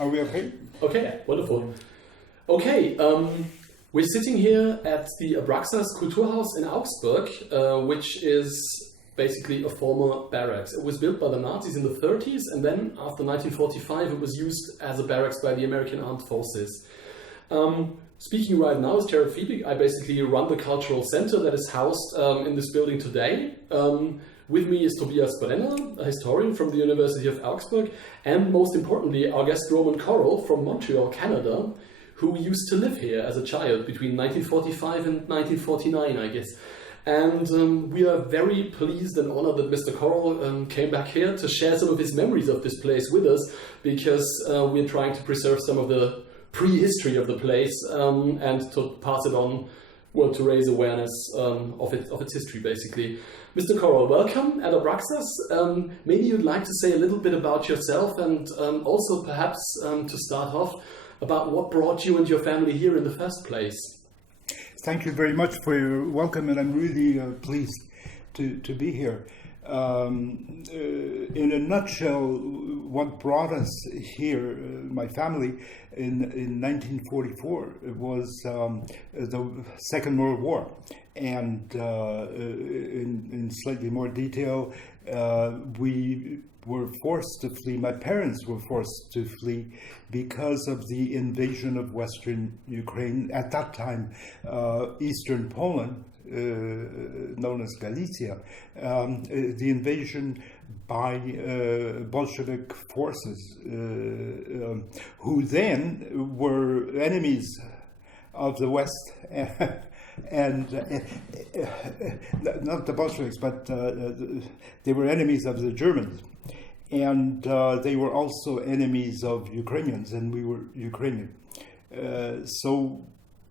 Are we okay? Okay, wonderful. Okay, we're sitting here at the Abraxas Kulturhaus in Augsburg, which is basically a former barracks. It was built by the Nazis in the 30s, and then after 1945 it was used as a barracks by the American Armed Forces. Speaking right now is Gerald Fiebig. I basically run the cultural center that is housed in this building today. With me is Tobias Brenner, a historian from the University of Augsburg, and most importantly, our guest Roman Korol from Montreal, Canada, who used to live here as a child between 1945 and 1949, I guess. And we are very pleased and honored that Mr. Korol came back here to share some of his memories of this place with us, because we're trying to preserve some of the prehistory of the place and to pass it on, well, to raise awareness of its history, basically. Mr. Korol, welcome at Abraxas. Maybe you'd like to say a little bit about yourself and also perhaps to start off about what brought you and your family here in the first place. Thank you very much for your welcome, and I'm really pleased to be here. In a nutshell, what brought us here, my family, in 1944 was the Second World War. And in slightly more detail, we were forced to flee. My parents were forced to flee because of the invasion of Western Ukraine, at that time Eastern Poland, known as Galicia, the invasion by Bolshevik forces, who then were enemies of the West. And not the Bolsheviks, but they were enemies of the Germans. And they were also enemies of Ukrainians, and we were Ukrainian. So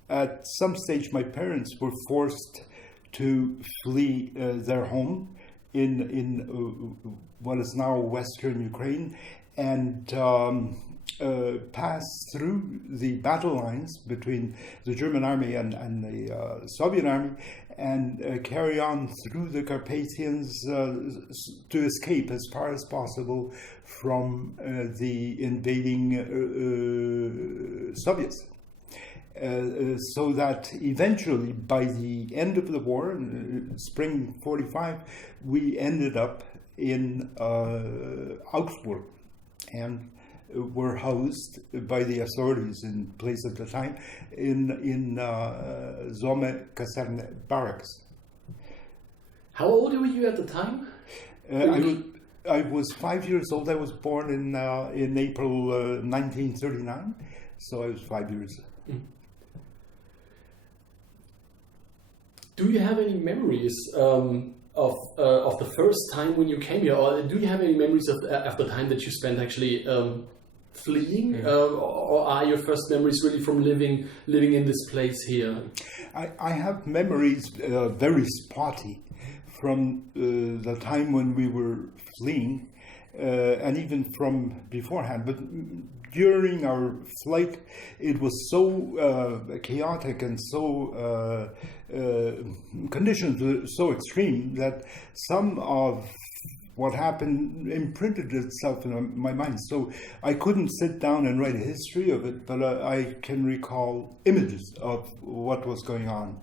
at some stage, my parents were forced to flee their home in what is now Western Ukraine, and pass through the battle lines between the German army and the Soviet army, and carry on through the Carpathians to escape as far as possible from the invading Soviets. So that eventually, by the end of the war, spring 45, we ended up in Augsburg, and were housed by the authorities in place at the time in Somme-Kaserne barracks. How old were you at the time? I was 5 years old. I was born in April 1939, so I was 5 years. Do you have any memories of the first time when you came here, or do you have any memories of the time that you spent actually fleeing, or are your first memories really from living in this place here? I have memories very spotty from the time when we were fleeing, and even from beforehand. But during our flight, it was so chaotic and so conditions were so extreme that some of what happened imprinted itself in my mind. So I couldn't sit down and write a history of it, but I can recall images of what was going on.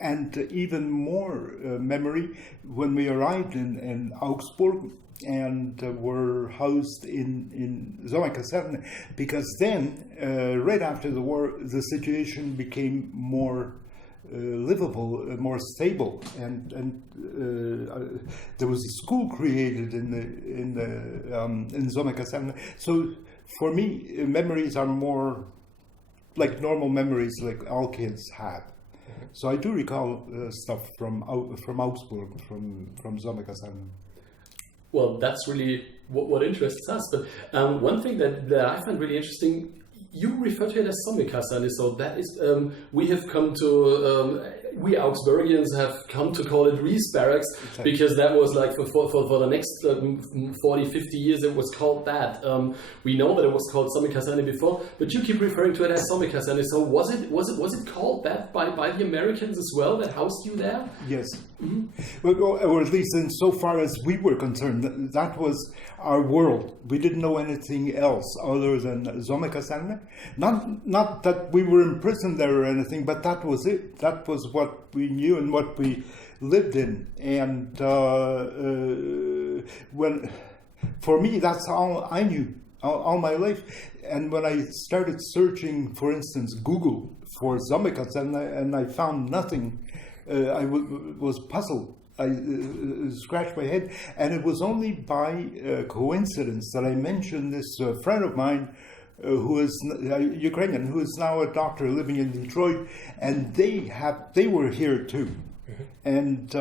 And even more memory when we arrived in Augsburg and were housed in Somme-Kaserne, because then, right after the war, the situation became more livable, more stable, and there was a school created in Somme-Kaserne. So for me, memories are more like normal memories, like all kids have. So I do recall stuff from Augsburg, from Somme-Kaserne. Well, that's really what interests us. But one thing that I find really interesting, you refer to it as Somme-Kaserne, so that is, we we Augsburgians have come to call it Reese Barracks, exactly. Because that was like for the next 40, 50 years it was called that. We know that it was called Somme-Kaserne before, but you keep referring to it as Somme-Kaserne. So was it called that by the Americans as well, that housed you there? Yes. Or at least insofar as we were concerned, that was our world. We didn't know anything else other than Somme-Kaserne. Not that we were imprisoned there or anything, but that was it. That was what we knew and what we lived in. And for me, that's all I knew all my life. And when I started searching, for instance, Google for Somme-Kaserne, and I found nothing, I was puzzled. I scratched my head, and it was only by coincidence that I mentioned this friend of mine who is Ukrainian, who is now a doctor living in Detroit, and they were here too. And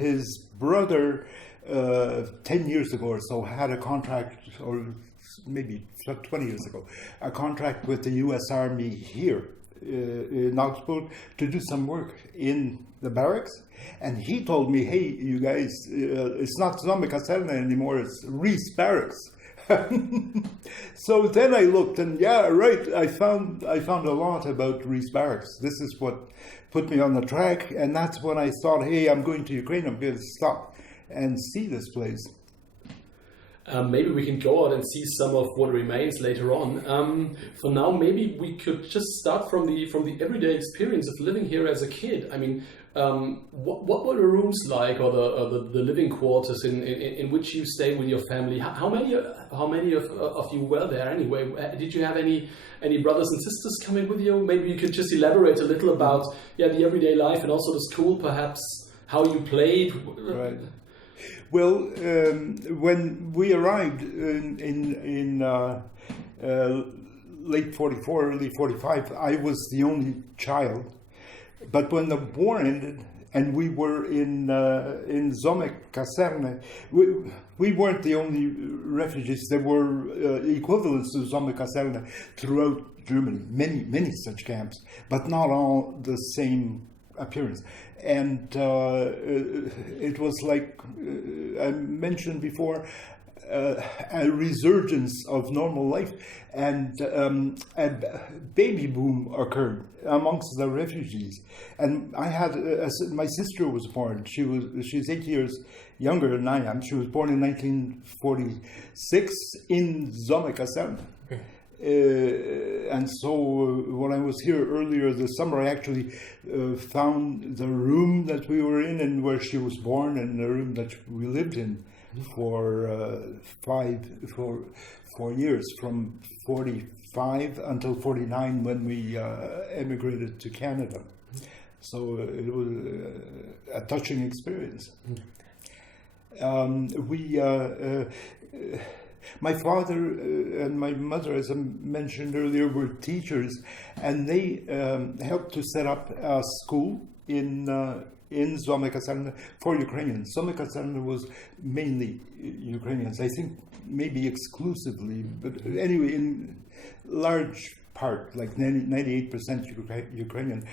his brother, 10 years ago or so, had a contract, or maybe 20 years ago, a contract with the US-Armee here in Augsburg to do some work in the barracks. And he told me, hey, you guys, it's not Somme-Kaserne anymore, it's Reese Barracks. So then I looked, and yeah, right, I found a lot about Reese Barracks. This is what put me on the track, and that's when I thought, hey, I'm going to Ukraine, I'm going to stop and see this place. Maybe we can go out and see some of what remains later on. For now, maybe we could just start from the everyday experience of living here as a kid. I mean, what were the rooms like, or the living quarters in which you stayed with your family? How many of you were there anyway? Did you have any brothers and sisters coming with you? Maybe you could just elaborate a little about the everyday life and also the school, perhaps how you played. Right. Well, when we arrived in late 44, early 45, I was the only child. But when the war ended and we were in Somme-Kaserne, we weren't the only refugees. There were equivalents to Somme-Kaserne throughout Germany, many such camps, but not all the same appearance. And it was like I mentioned before, a resurgence of normal life, and a baby boom occurred amongst the refugees. And I had my sister was born. She's 8 years younger than I am. She was born in 1946 in Somme-Kaserne. And so when I was here earlier this summer, I actually found the room that we were in and where she was born, and the room that we lived in for 4 years, from 45 until 49 when we emigrated to Canada. So it was a touching experience. My father and my mother, as I mentioned earlier, were teachers, and they helped to set up a school in Somme-Kaserne for Ukrainians. Somme-Kaserne was mainly Ukrainians, I think maybe exclusively, but anyway, in large part, like 98% Ukrainian,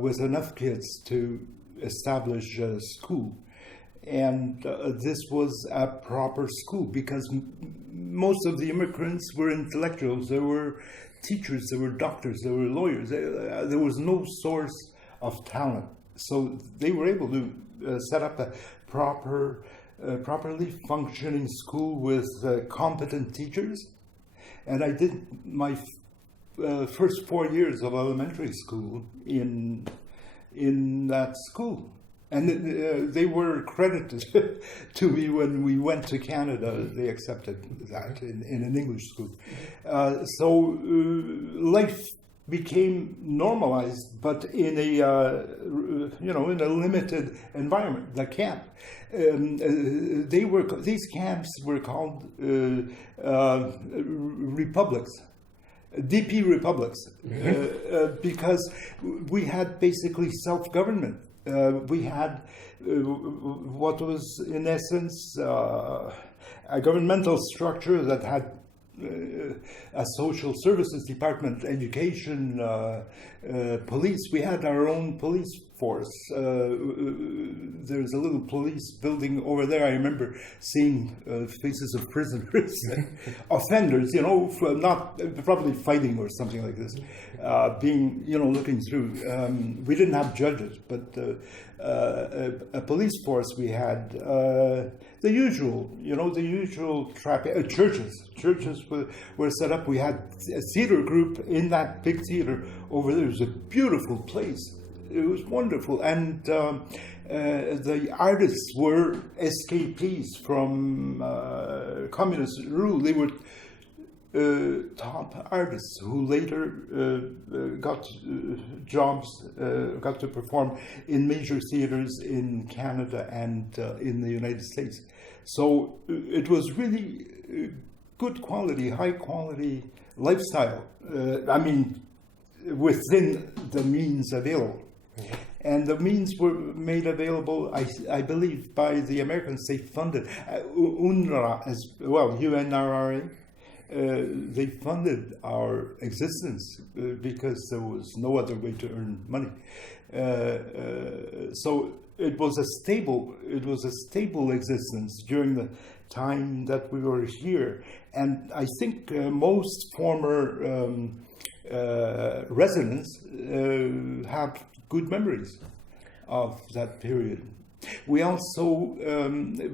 with enough kids to establish a school. And this was a proper school because most of the immigrants were intellectuals. There were teachers, there were doctors, there were lawyers. There was no source of talent. So they were able to set up a properly functioning school with competent teachers. And I did my first 4 years of elementary school in that school. And they were credited to me when we went to Canada. They accepted that in an English school. So life became normalized, but in a in a limited environment, the camp. These camps were called republics. DP republics, because we had basically self-government. We had what was, in essence, a governmental structure that had a social services department, education, police. We had our own police force. There's a little police building over there. I remember seeing faces of prisoners, offenders, for not probably fighting or something like this, being, looking through. We didn't have judges, but a police force we had. The usual traffic. Churches were set up. We had a theater group in that big theater over there. It was a beautiful place. It was wonderful, and the artists were escapees from communist rule. They were top artists who later got jobs, got to perform in major theaters in Canada and in the United States. So it was really good quality, high quality lifestyle. Within the means available. And the means were made available, I believe, by the Americans. They funded UNRWA as well, UNRWA. They funded our existence because there was no other way to earn money. So it was a stable existence during the time that we were here. And I think most former residents have good memories of that period. We also,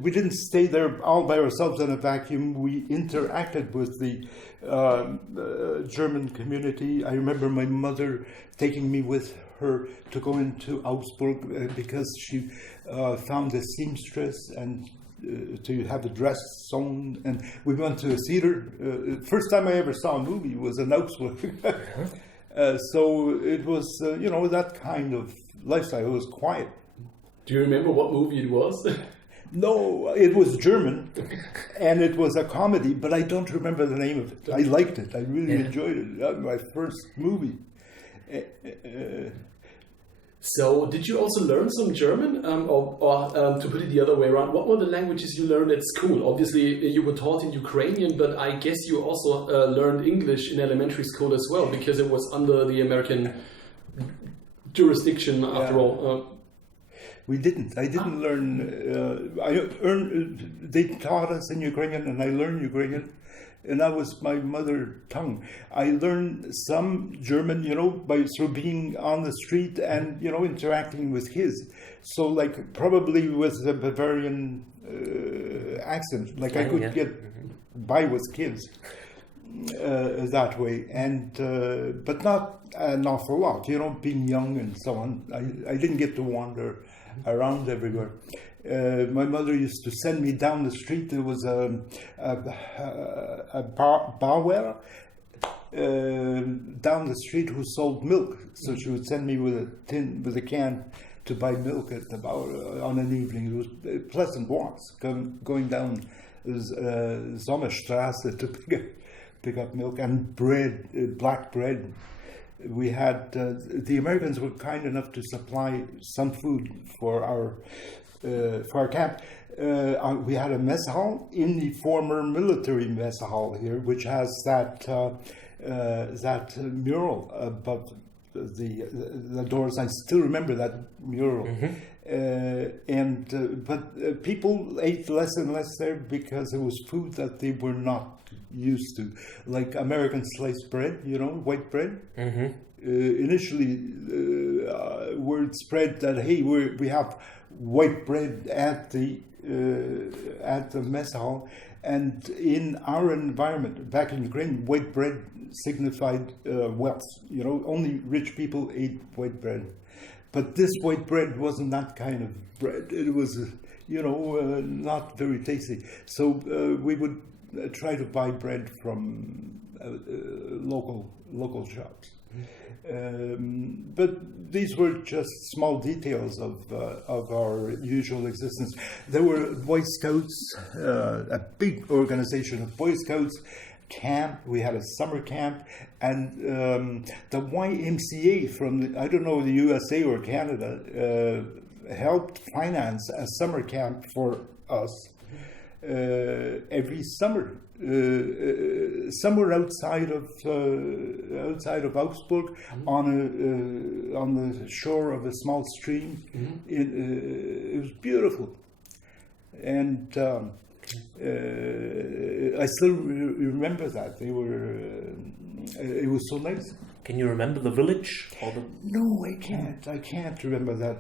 we didn't stay there all by ourselves in a vacuum. We interacted with the German community. I remember my mother taking me with her to go into Augsburg because she found a seamstress and to have a dress sewn. And we went to a theater. First time I ever saw a movie was in Augsburg. So it was, that kind of lifestyle. It was quiet. Do you remember what movie it was? No, it was German, and it was a comedy, but I don't remember the name of it. I liked it. I really enjoyed it. That was my first movie. So, did you also learn some German, or to put it the other way around, what were the languages you learned at school? Obviously, you were taught in Ukrainian, but I guess you also learned English in elementary school as well, because it was under the American jurisdiction, after all. We didn't. I didn't learn. They taught us in Ukrainian, and I learned Ukrainian, and that was my mother tongue. I learned some German, through being on the street and interacting with kids. So, like probably with the Bavarian accent, like I could get by with kids that way, and but not an awful lot. Being young and so on, I didn't get to wander around everywhere. My mother used to send me down the street. There was a Bauer down the street who sold milk. So she would send me with a can to buy milk at the Bauer on an evening. It was pleasant walks going down Somme-Kaserne to pick up milk and bread, black bread. We had the Americans were kind enough to supply some food for our camp. We had a mess hall in the former military mess hall here, which has that mural above the doors. I still remember that mural. But people ate less and less there because it was food that they were not used to, like American sliced bread, white bread. Initially, word spread that hey, we have white bread at the mess hall, and in our environment back in Ukraine, white bread signified wealth. Only rich people ate white bread, but this white bread wasn't that kind of bread. It was, not very tasty. So we would try to buy bread from local shops. But these were just small details of our usual existence. There were Boy Scouts, a big organization of Boy Scouts, camp. We had a summer camp, and the YMCA from the USA or Canada helped finance a summer camp for us. every summer, somewhere outside of Augsburg, on the shore of a small stream. It was beautiful, and I still remember that. They were. It was so nice. Can you remember the village? No, I can't. I can't remember that.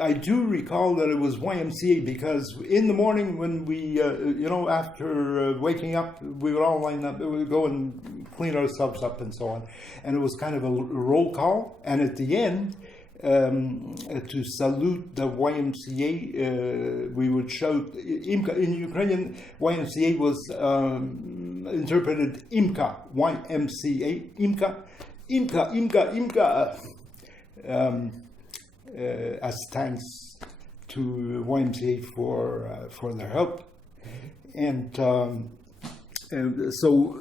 I do recall that it was YMCA because in the morning when we, after waking up, we would all line up, we would go and clean ourselves up and so on. And it was kind of a roll call. And at the end, to salute the YMCA, we would shout, Imka. In Ukrainian, YMCA was interpreted Imka, YMCA, Imka, Imka, Imka, Imka. As thanks to YMCA for their help, and so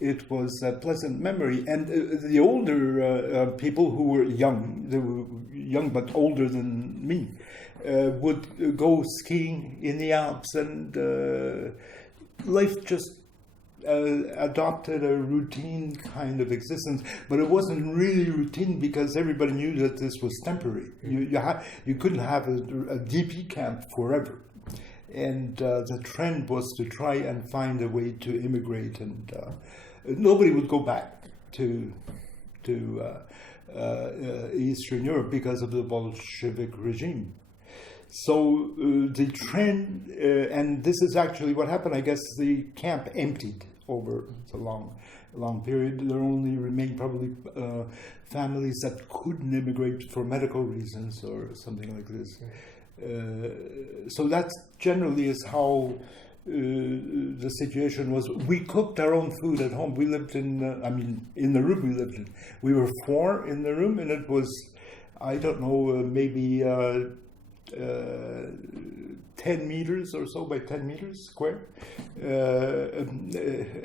it was a pleasant memory. And the older people who were young, they were young but older than me, would go skiing in the Alps, and life just adopted a routine kind of existence, but it wasn't really routine because everybody knew that this was temporary. You couldn't have a DP camp forever, and the trend was to try and find a way to immigrate, and nobody would go back to Eastern Europe because of the Bolshevik regime. So the trend, and this is actually what happened, I guess the camp emptied over the long period. There only remained probably families that couldn't immigrate for medical reasons or something like this. So that generally is how the situation was. We cooked our own food at home. We lived in the room we lived in. We were 4 in the room, and it was, I don't know, maybe 10 meters or so by 10 meters square.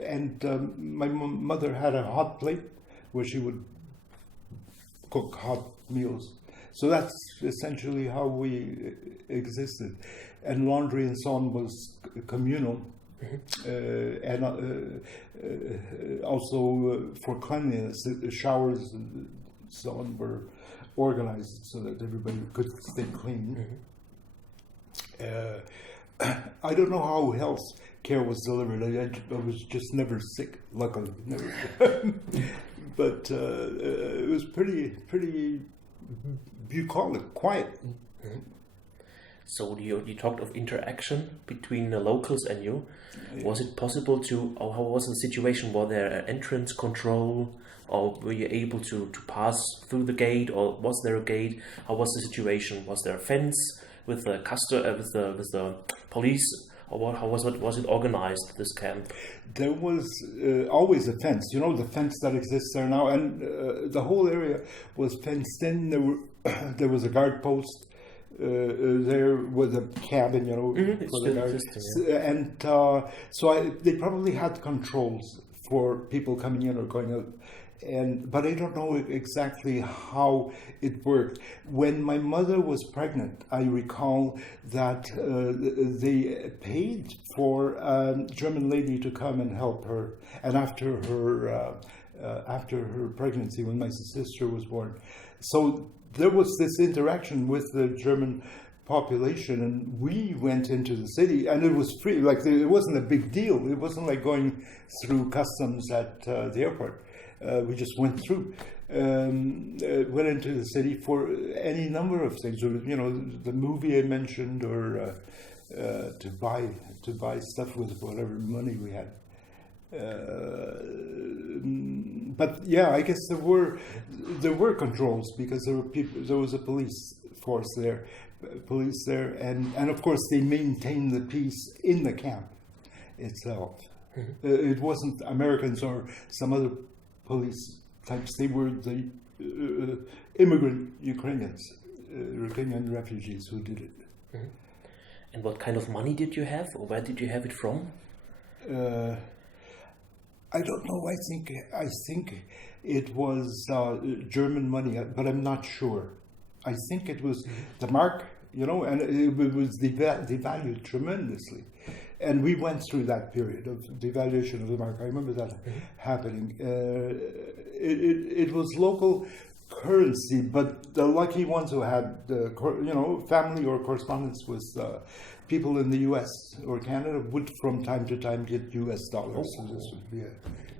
And my mother had a hot plate where she would cook hot meals. So that's essentially how we existed. And laundry and so on was communal. And also for cleanliness, the showers and so on were organized so that everybody could stay clean. I don't know how health care was delivered. I was just never sick, luckily, never. But it was pretty bucolic, quiet. So you talked of interaction between the locals and you. Was it possible to, or how was the situation? Was there entrance control, or were you able to pass through the gate, or was there a gate? How was the situation? Was there a fence with the with the police, or how was it organized, this camp? There was always a fence. You know, the fence that exists there now, and the whole area was fenced in. There was a guard post. There was a cabin, you know, for the guard. And so they probably had controls for people coming in or going out. But I don't know exactly how it worked. When my mother was pregnant, I recall that they paid for a German lady to come and help her. And after her pregnancy, when my sister was born, so there was this interaction with the German population, and we went into the city, and it was free. Like, it wasn't a big deal. It wasn't like going through customs at the airport. We just went through, went into the city for any number of things. You know, the movie I mentioned, or to buy stuff with whatever money we had. But yeah, I guess there were controls because there was a police force there, and of course they maintained the peace in the camp itself. It wasn't Americans or some other police types. They were the immigrant Ukrainians, Ukrainian refugees who did it. And what kind of money did you have, or where did you have it from? I don't know. I think it was German money, but I'm not sure. I think it was the mark and it was devalued tremendously. And we went through that period of devaluation of the mark. I remember that happening. It was local currency, but the lucky ones who had, family or correspondence with people in the U.S. or Canada would from time to time get U.S. dollars. So this would be a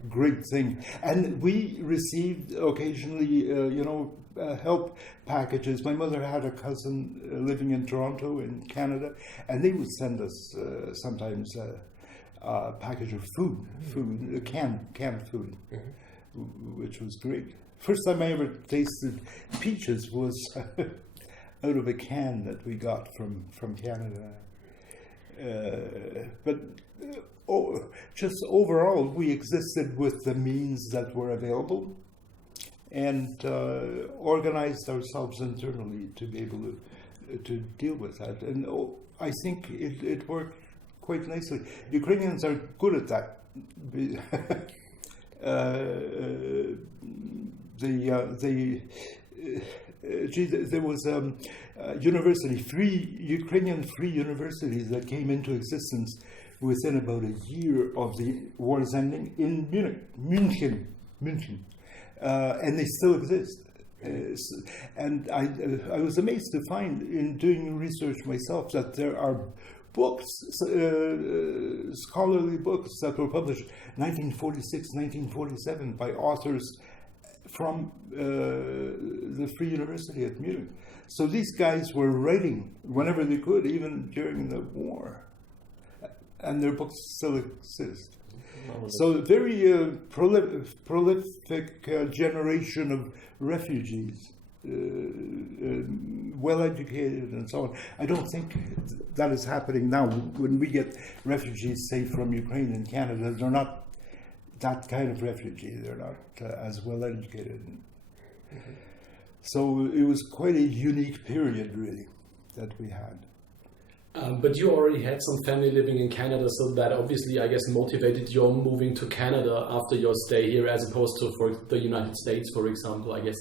great thing. And we received occasionally, help packages. My mother had a cousin living in Toronto in Canada, and they would send us sometimes a package of food, canned food, which was great. First time I ever tasted peaches was out of a can that we got from Canada. But just overall, we existed with the means that were available and organized ourselves internally to be able to deal with that. And I think it worked quite nicely. Ukrainians are good at that. There was a university, Ukrainian free universities that came into existence within about a year of the war's ending in München, and they still exist. And I was amazed to find in doing research myself that there are books, scholarly books that were published 1946, 1947 by authors from the Free University at Munich. So these guys were writing whenever they could, even during the war. And their books still exist. So very prolific generation of refugees, well-educated and so on. I don't think that is happening now. When we get refugees, say, from Ukraine and Canada, they're not that kind of refugee. They're not as well-educated. So it was quite a unique period, really, that we had. But you already had some family living in Canada, so that obviously, I guess, motivated your moving to Canada after your stay here, as opposed to for the United States, for example, I guess.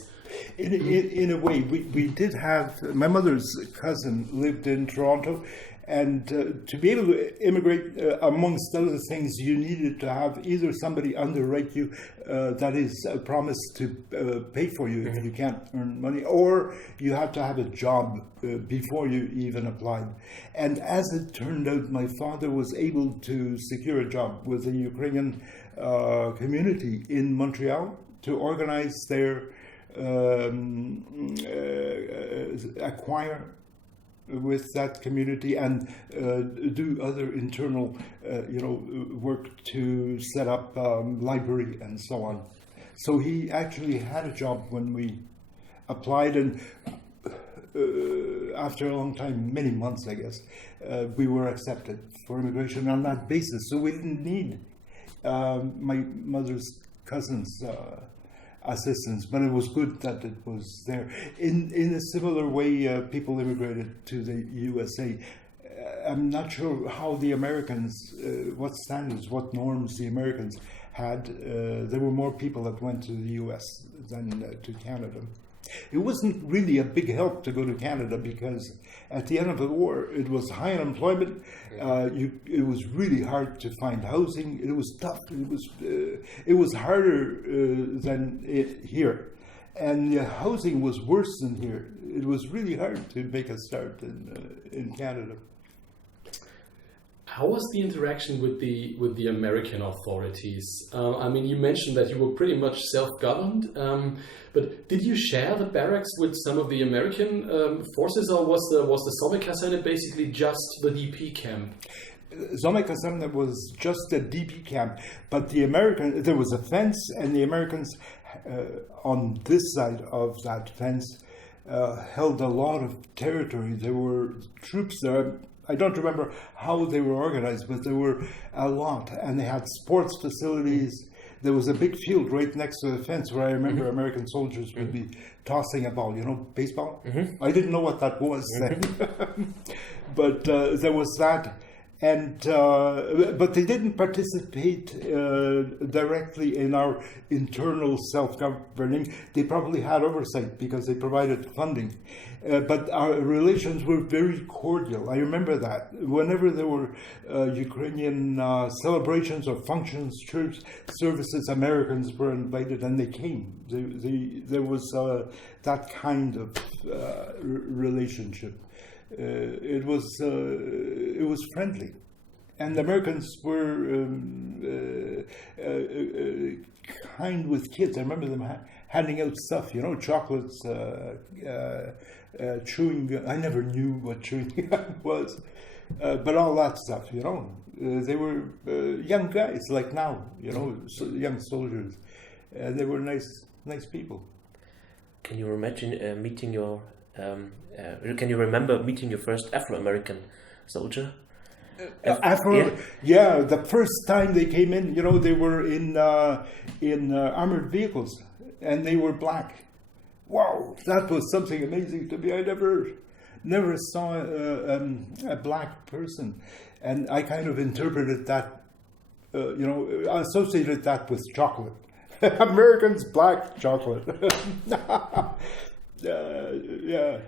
In a way, we did have, my mother's cousin lived in Toronto, and to be able to immigrate, amongst other things, you needed to have either somebody underwrite you, that is a promise to pay for you if you can't earn money, or you had to have a job before you even applied. And as it turned out, my father was able to secure a job with the Ukrainian community in Montreal to organize their acquire with that community and do other internal, work to set up library and so on. So he actually had a job when we applied, and after a long time, many months, I guess, we were accepted for immigration on that basis. So we didn't need my mother's cousin's assistance, but it was good that it was there. In a similar way, people immigrated to the USA. I'm not sure how the Americans, what standards, what norms the Americans had. There were more people that went to the US than to Canada. It wasn't really a big help to go to Canada because at the end of the war, it was high unemployment. It was really hard to find housing. It was tough. It was harder than here, and the housing was worse than here. It was really hard to make a start in Canada. How was the interaction with the American authorities? I mean, you mentioned that you were pretty much self-governed, but did you share the barracks with some of the American forces, or was the Somme-Kaserne basically just the DP camp? Somme-Kaserne was just a DP camp, but there was a fence, and the Americans on this side of that fence held a lot of territory. There were troops there. I don't remember how they were organized, but there were a lot, and they had sports facilities. There was a big field right next to the fence where I remember American soldiers would be tossing a ball, baseball. I didn't know what that was then. But there was that, And but they didn't participate directly in our internal self-governing. They probably had oversight because they provided funding. But our relations were very cordial. I remember that. Whenever there were Ukrainian celebrations or functions, church services, Americans were invited and they came. There was that kind of relationship. It was friendly, and the Americans were kind with kids. I remember them handing out stuff, chocolates, chewing gum. I never knew what chewing gum was, but all that stuff, They were young guys like now, young soldiers. They were nice people. Can you imagine meeting your? Can you remember meeting your first Afro-American soldier? Yeah, the first time they came in, they were in armored vehicles, and they were black. Wow, that was something amazing to me. I never saw a black person, and I kind of interpreted that, associated that with chocolate. Americans, black chocolate. Yeah.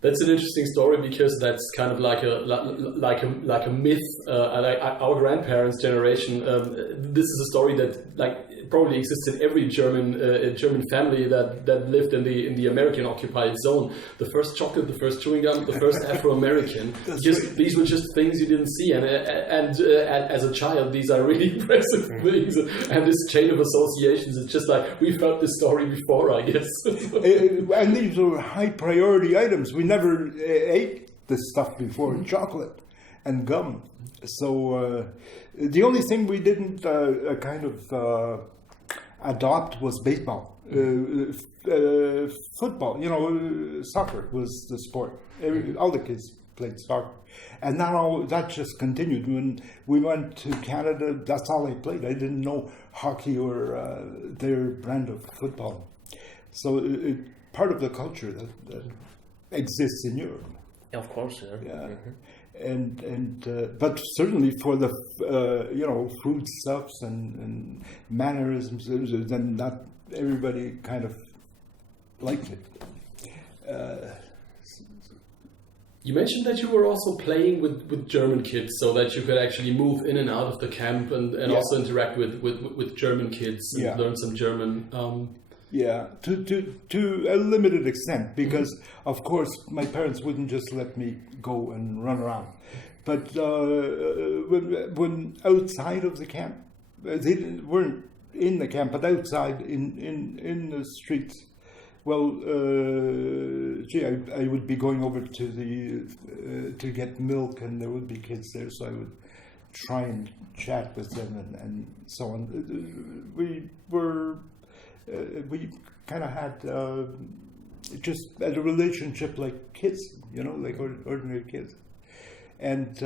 That's an interesting story because that's kind of like a myth. Like our grandparents' generation, this is a story that probably exists in every German family that lived in the American occupied zone. The first chocolate, the first chewing gum, the first Afro-American. These were just things you didn't see, and as a child, these are really impressive things. And this chain of associations, it's just like we've heard this story before, I guess. And these were high priority items. We never ate this stuff before, chocolate and gum. So the only thing we didn't kind of adopt was baseball. Football, soccer was the sport. All the kids played soccer. And now that just continued. When we went to Canada, that's all I played. I didn't know hockey or their brand of football. So part of the culture that exists in Europe. Of course, yeah. And but certainly for the foodstuffs and mannerisms, then not everybody kind of liked it. You mentioned that you were also playing with German kids, so that you could actually move in and out of the camp and also interact with German kids and learn some German. Yeah, to a limited extent, because of course my parents wouldn't just let me go and run around. But when outside of the camp, they weren't in the camp, but outside in the streets. Well, I would be going over to get milk, and there would be kids there, so I would try and chat with them and so on. We kind of had just a relationship like kids, like ordinary kids. And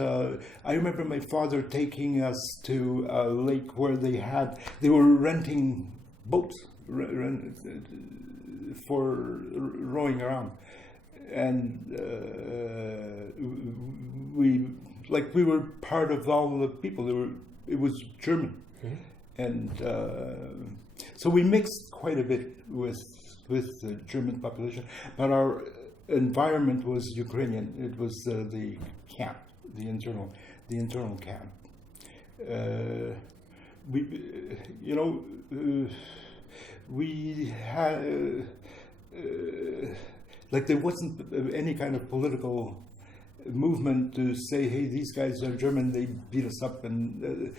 I remember my father taking us to a lake where they were renting boats for rowing around. And we were part of all the people. It was German. Mm-hmm. And so we mixed quite a bit with the German population, but our environment was Ukrainian. It was the camp, the internal camp. We had there wasn't any kind of political movement to say, hey, these guys are German, they beat us up, and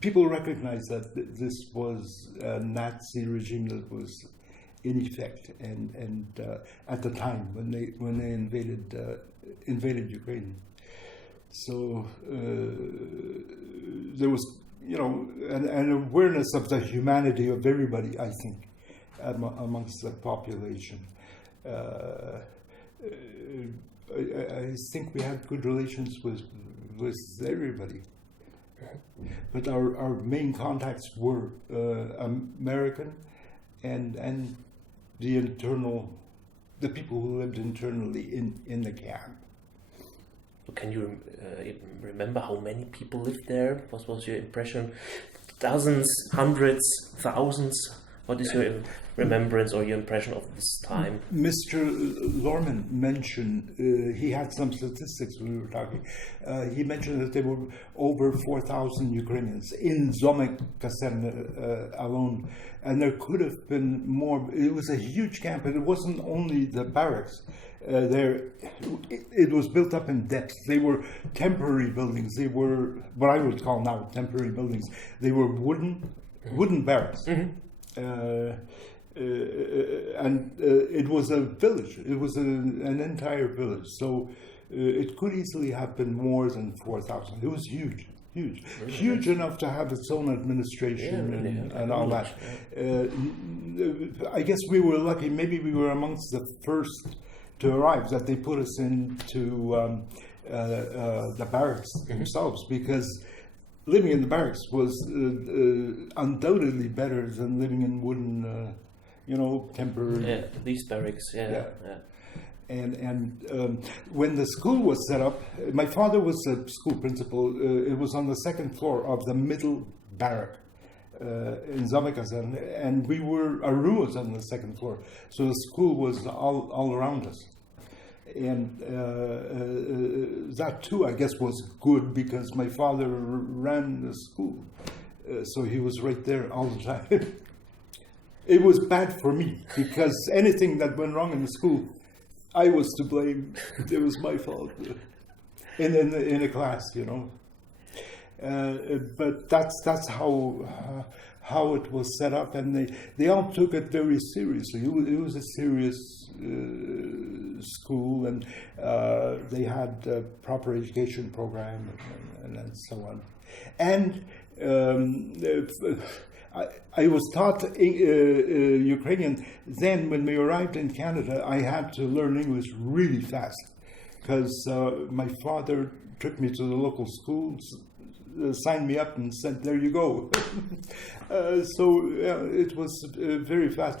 people recognized that this was a Nazi regime that was in effect, and at the time when they invaded Ukraine, so there was an awareness of the humanity of everybody, I think, amongst the population. I think we had good relations with everybody. But our main contacts were American and the people who lived internally in the camp. Can you remember how many people lived there? What was your impression? Dozens, hundreds, thousands? What is your remembrance or your impression of this time? Mr. Lorman mentioned, he had some statistics when we were talking. He mentioned that there were over 4,000 Ukrainians in Somme-Kaserne alone. And there could have been more. It was a huge camp, and it wasn't only the barracks. It was built up in depth. They were temporary buildings. They were what I would call now temporary buildings. They were wooden barracks. And it was a village. It was an entire village. So it could easily have been more than 4,000. It was huge. Huge enough to have its own administration and all that. I guess we were lucky. Maybe we were amongst the first to arrive, that they put us into the barracks themselves, because living in the barracks was undoubtedly better than living in wooden, temporary. Yeah, these barracks. Yeah. And when the school was set up, my father was a school principal. It was on the second floor of the middle barrack in Somme-Kaserne, and our room was on the second floor. So the school was all around us. And that too, I guess, was good, because my father ran the school. So he was right there all the time. It was bad for me, because anything that went wrong in the school, I was to blame. It was my fault in a class, But that's how it was set up, and they all took it very seriously. It was a serious school, and they had a proper education program and so on. And I was taught Ukrainian. Then, when we arrived in Canada, I had to learn English really fast, because my father took me to the local schools, signed me up, and said, "There you go." It was very fast.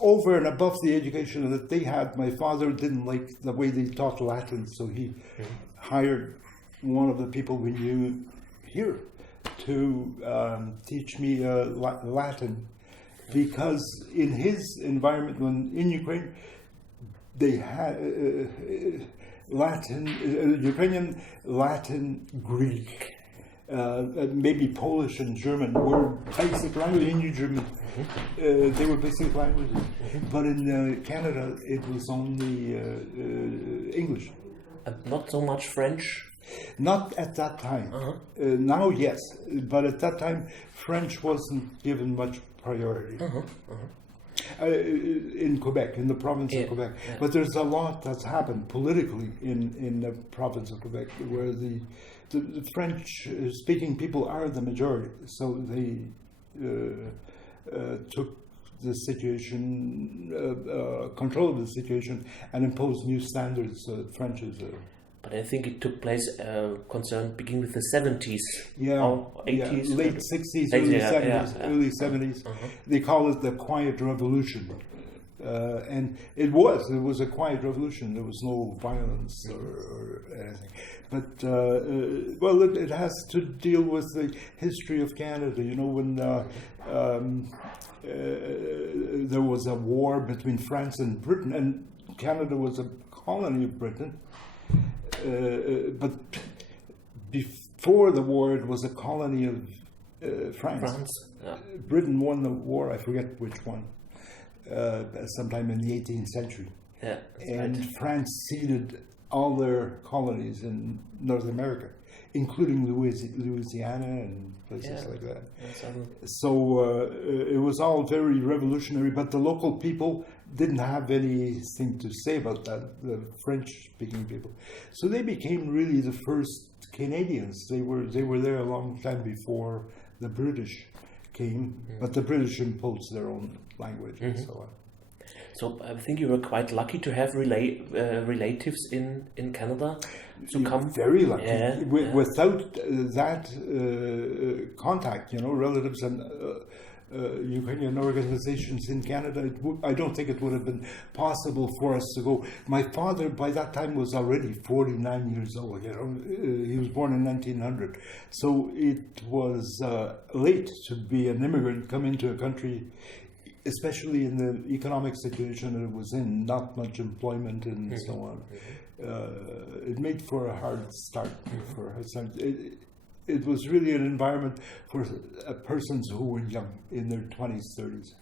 Over and above the education that they had, my father didn't like the way they taught Latin, so he hired one of the people we knew here to teach me Latin, because in his environment, when in Ukraine, they had Ukrainian, Latin, Greek, maybe Polish and German were basic languages. In German, they were basic languages. But in Canada, it was only English. Not so much French? Not at that time. Now, yes. But at that time, French wasn't given much priority. In Quebec, in the province of Quebec. Yeah. But there's a lot that's happened politically in the province of Quebec, where the French-speaking people are the majority. So they took the situation, control of the situation, and imposed new standards. French is... But I think it took place, beginning with the 70s or 80s. Yeah, late 60s, early 70s, early 70s. They call it the Quiet Revolution. And it was a quiet revolution. There was no violence or anything. But, it has to deal with the history of Canada. When there was a war between France and Britain, and Canada was a colony of Britain. But before the war, it was a colony of France. Yeah. Britain won the war, I forget which one, sometime in the 18th century. Yeah, and right. France ceded all their colonies in North America, including Louisiana and places like that. So it was all very revolutionary, but the local people didn't have anything to say about that, the French-speaking people. So they became really the first Canadians. They were there a long time before the British came, but the British imposed their own language and so on. So I think you were quite lucky to have relatives in Canada to come. Very lucky. Without that contact, relatives and Ukrainian organizations in Canada, I don't think it would have been possible for us to go. My father, by that time, was already 49 years old. He was born in 1900, so it was late to be an immigrant, come into a country, especially in the economic situation it was in, not much employment and so on. It made for a hard start for her son. It was really an environment for persons who were young, in their 20s, 30s.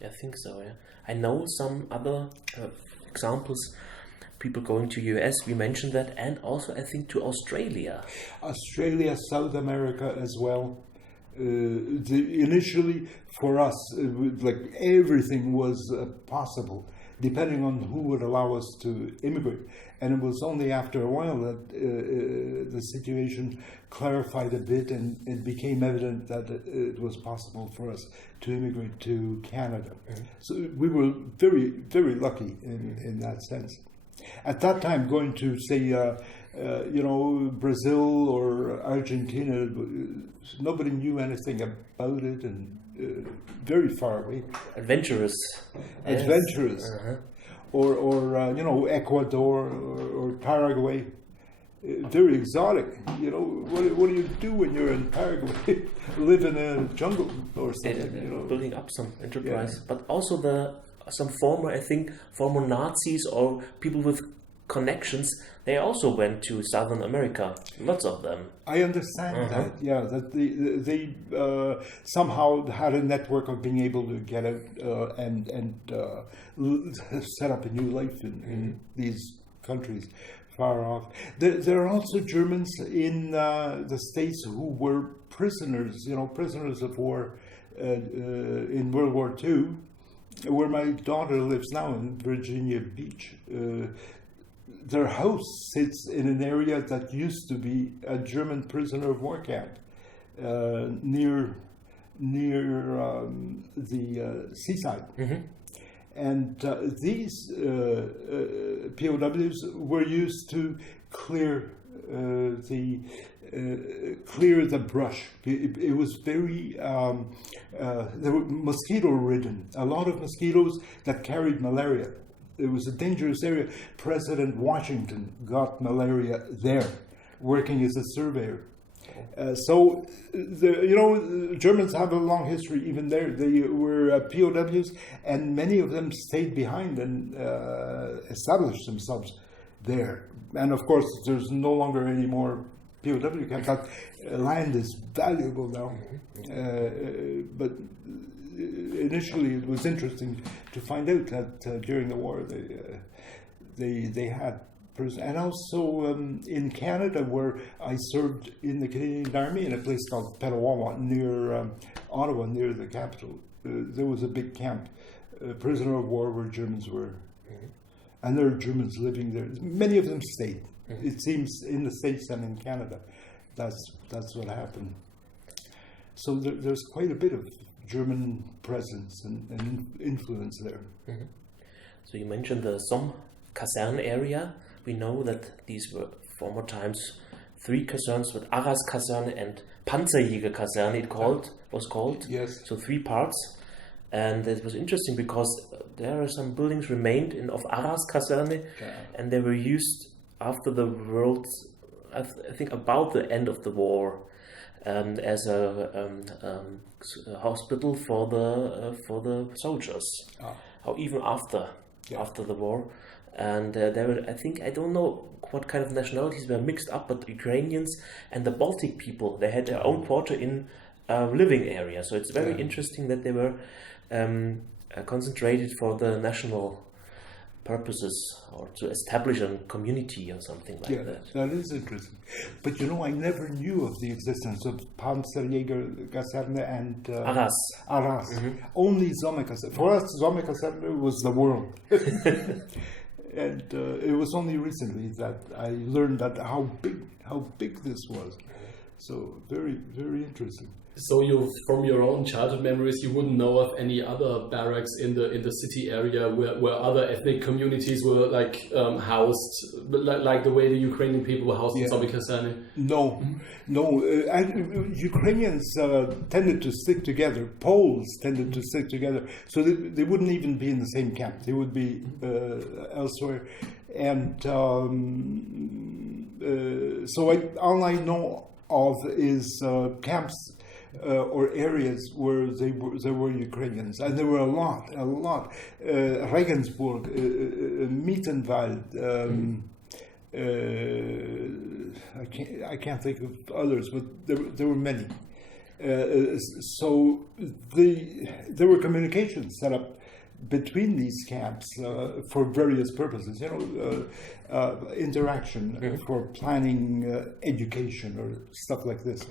I think so, yeah. I know some other examples, people going to US, we mentioned that, and also I think to Australia. Australia, South America as well. Initially, for us, like everything was possible, depending on who would allow us to immigrate. And it was only after a while that the situation clarified a bit, and it became evident that it was possible for us to immigrate to Canada. So we were very, very lucky in that sense. At that time, going to, say, Brazil or Argentina, nobody knew anything about it, and very far away. Adventurous. Adventurous. Yes. Or Ecuador or Paraguay. Very exotic. What do you do when you're in Paraguay? Live in a jungle or something. Building up some enterprise. Yeah. But also some former Nazis or people with connections, they also went to Southern America. Lots of them. I understand that. Yeah, that they somehow had a network of being able to get out and set up a new life in these countries far off. There are also Germans in the States who were prisoners, prisoners of war in World War II, where my daughter lives now in Virginia Beach. Their house sits in an area that used to be a German prisoner of war camp near the seaside. And these POWs were used to clear the brush. It was very they were mosquito-ridden. A lot of mosquitoes that carried malaria. It was a dangerous area. President Washington got malaria there, working as a surveyor. So, Germans have a long history even there. They were POWs, and many of them stayed behind and established themselves there. And of course, there's no longer any more POW camps. That land is valuable now. But initially, it was interesting to find out that during the war they had prisoners. And also in Canada, where I served in the Canadian Army in a place called Petawawa near Ottawa, near the capital, there was a big camp, prisoner of war, where Germans were. And there are Germans living there. Many of them stayed. It seems in the States and in Canada, that's what happened. So there's quite a bit of German presence and influence there. So you mentioned the Somme-Kaserne area. We know that these were former times 3 casernes with Kaserne and Panzerjäger-Kaserne was called. Yes. So 3 parts. And it was interesting because there are some buildings remained of Kaserne, and they were used after the world, I think about the end of the war, as a hospital for the soldiers. How even after the war, and there were, I don't know what kind of nationalities were mixed up, but Ukrainians and the Baltic people, they had their own quarter in a living area. So it's very interesting that they were concentrated for the national purposes, or to establish a community or something like that. That is interesting. But I never knew of the existence of Panzerjäger-Kaserne and Arras. Only Somme-Kaserne. For us, Somme-Kaserne was the world. And it was only recently that I learned that how big this was. So very, very interesting. So you, from your own childhood memories, you wouldn't know of any other barracks in the city area where other ethnic communities were like housed, like the way the Ukrainian people were housed in Somme-Kaserne? No, Ukrainians tended to stick together. Poles tended to stick together, so they wouldn't even be in the same camp. They would be elsewhere, and so all I know of is camps. Or areas where there were Ukrainians, and there were a lot. Regensburg, Mittenwald. I can't think of others, but there were many. So there were communications set up between these camps for various purposes. Interaction for planning education or stuff like this.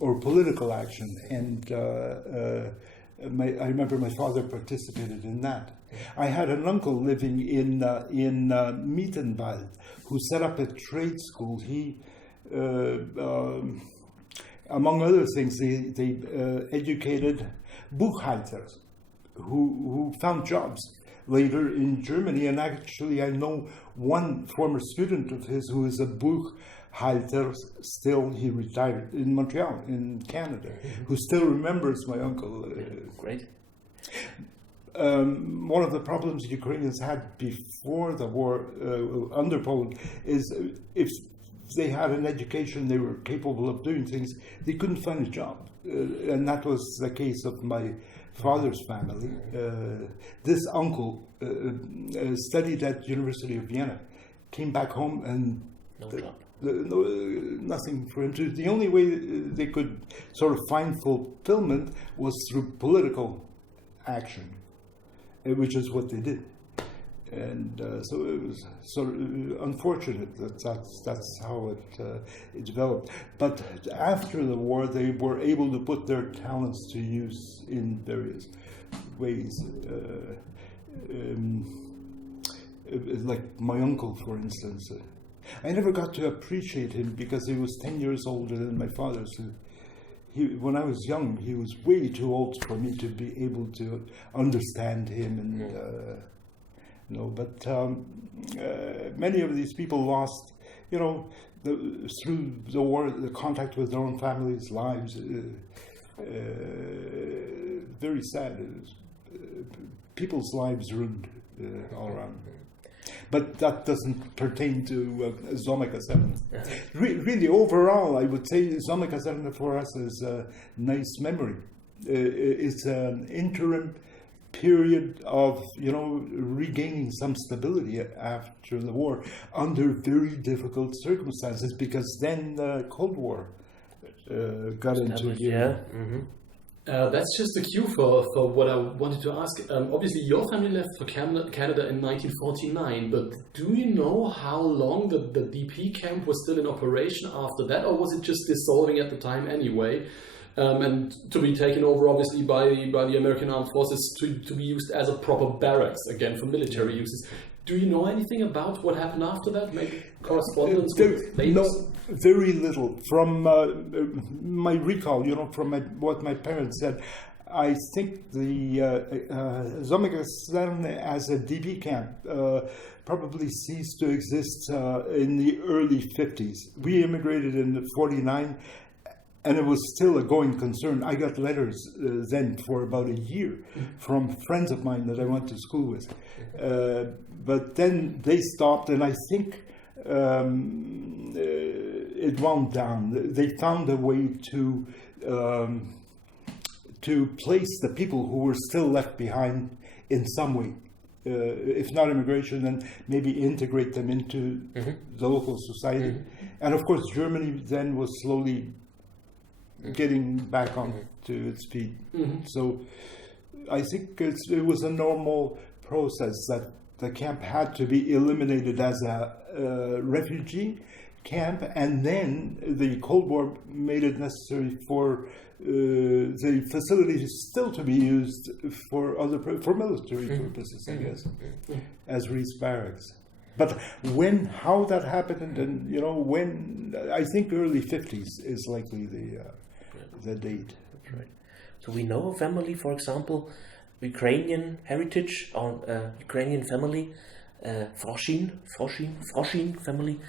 Or political action, and I remember my father participated in that. I had an uncle living in Mittenwald who set up a trade school. He, among other things, they educated Buchhalters who found jobs later in Germany. And actually, I know one former student of his who is a Buchhalter, still he retired in Montreal, in Canada, who still remembers my uncle. Great. One of the problems Ukrainians had before the war, under Poland, is if they had an education, they were capable of doing things, they couldn't find a job. And that was the case of my father's family. This uncle studied at University of Vienna, came back home and no job. Nothing for him to do. The only way they could sort of find fulfillment was through political action, which is what they did. And so it was sort of unfortunate that's how it developed. But after the war, they were able to put their talents to use in various ways. Like my uncle, for instance. I never got to appreciate him because he was 10 years older than my father. So when I was young, he was way too old for me to be able to understand him. And but many of these people lost, through the war, the contact with their own families' lives. Very sad. People's lives ruined all around. But that doesn't pertain to Somme-Kaserne. Really, overall, I would say Somme-Kaserne for us is a nice memory. It's an interim period of, regaining some stability after the war under very difficult circumstances, because then the Cold War got into gear. That's just the cue for what I wanted to ask. Obviously, your family left for Canada in 1949, but do you know how long the DP camp was still in operation after that, or was it just dissolving at the time anyway, and to be taken over, obviously, by the American Armed Forces to be used as a proper barracks, again, for military uses? Do you know anything about what happened after that? Maybe correspondence with ladies? No, very little. From my recall, from what my parents said, I think the Somme-Kaserne as a DP camp probably ceased to exist in the early 50s. We immigrated in '49, and it was still a going concern. I got letters then for about a year from friends of mine that I went to school with. But then they stopped, and I think it wound down. They found a way to place the people who were still left behind in some way. If not immigration, then maybe integrate them into the local society. And of course, Germany then was slowly getting back on to its feet. So I think it was a normal process that the camp had to be eliminated as a refugee camp, and then the Cold War made it necessary for the facilities still to be used for military purposes, I guess, as Reese Barracks. But how that happened, and when, I think early 50s is likely the date. That's right. So we know a family, for example, Ukrainian heritage or Ukrainian family, Froshin family,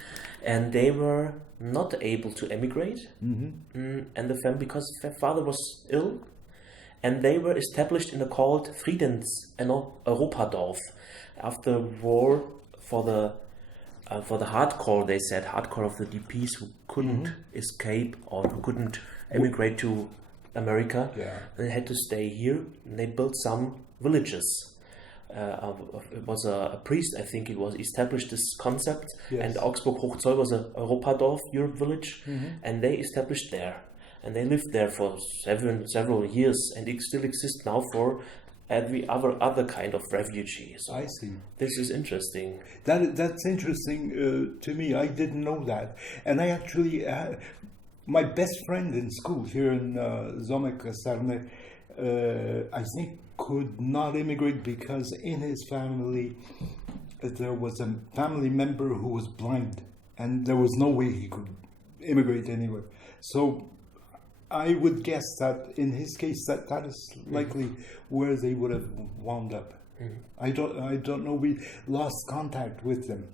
and they were not able to emigrate, and the family, because their father was ill, and they were established in a called Europadorf after war for the hardcore. They said hardcore of the DPs who couldn't escape or who couldn't emigrate to America. Yeah. They had to stay here, and they built some villages. It was a priest, I think it was, established this concept, and Augsburg Hochzoll was a Europadorf, Europe village, and they established there, and they lived there for several years, and it still exists now for every other kind of refugee. So I see. This is interesting. That's interesting to me. I didn't know that, and I actually my best friend in school here in Somme-Kaserne, I think, could not immigrate because in his family there was a family member who was blind, and there was no way he could immigrate anywhere. So I would guess that in his case that is likely where they would have wound up. I don't know. We lost contact with them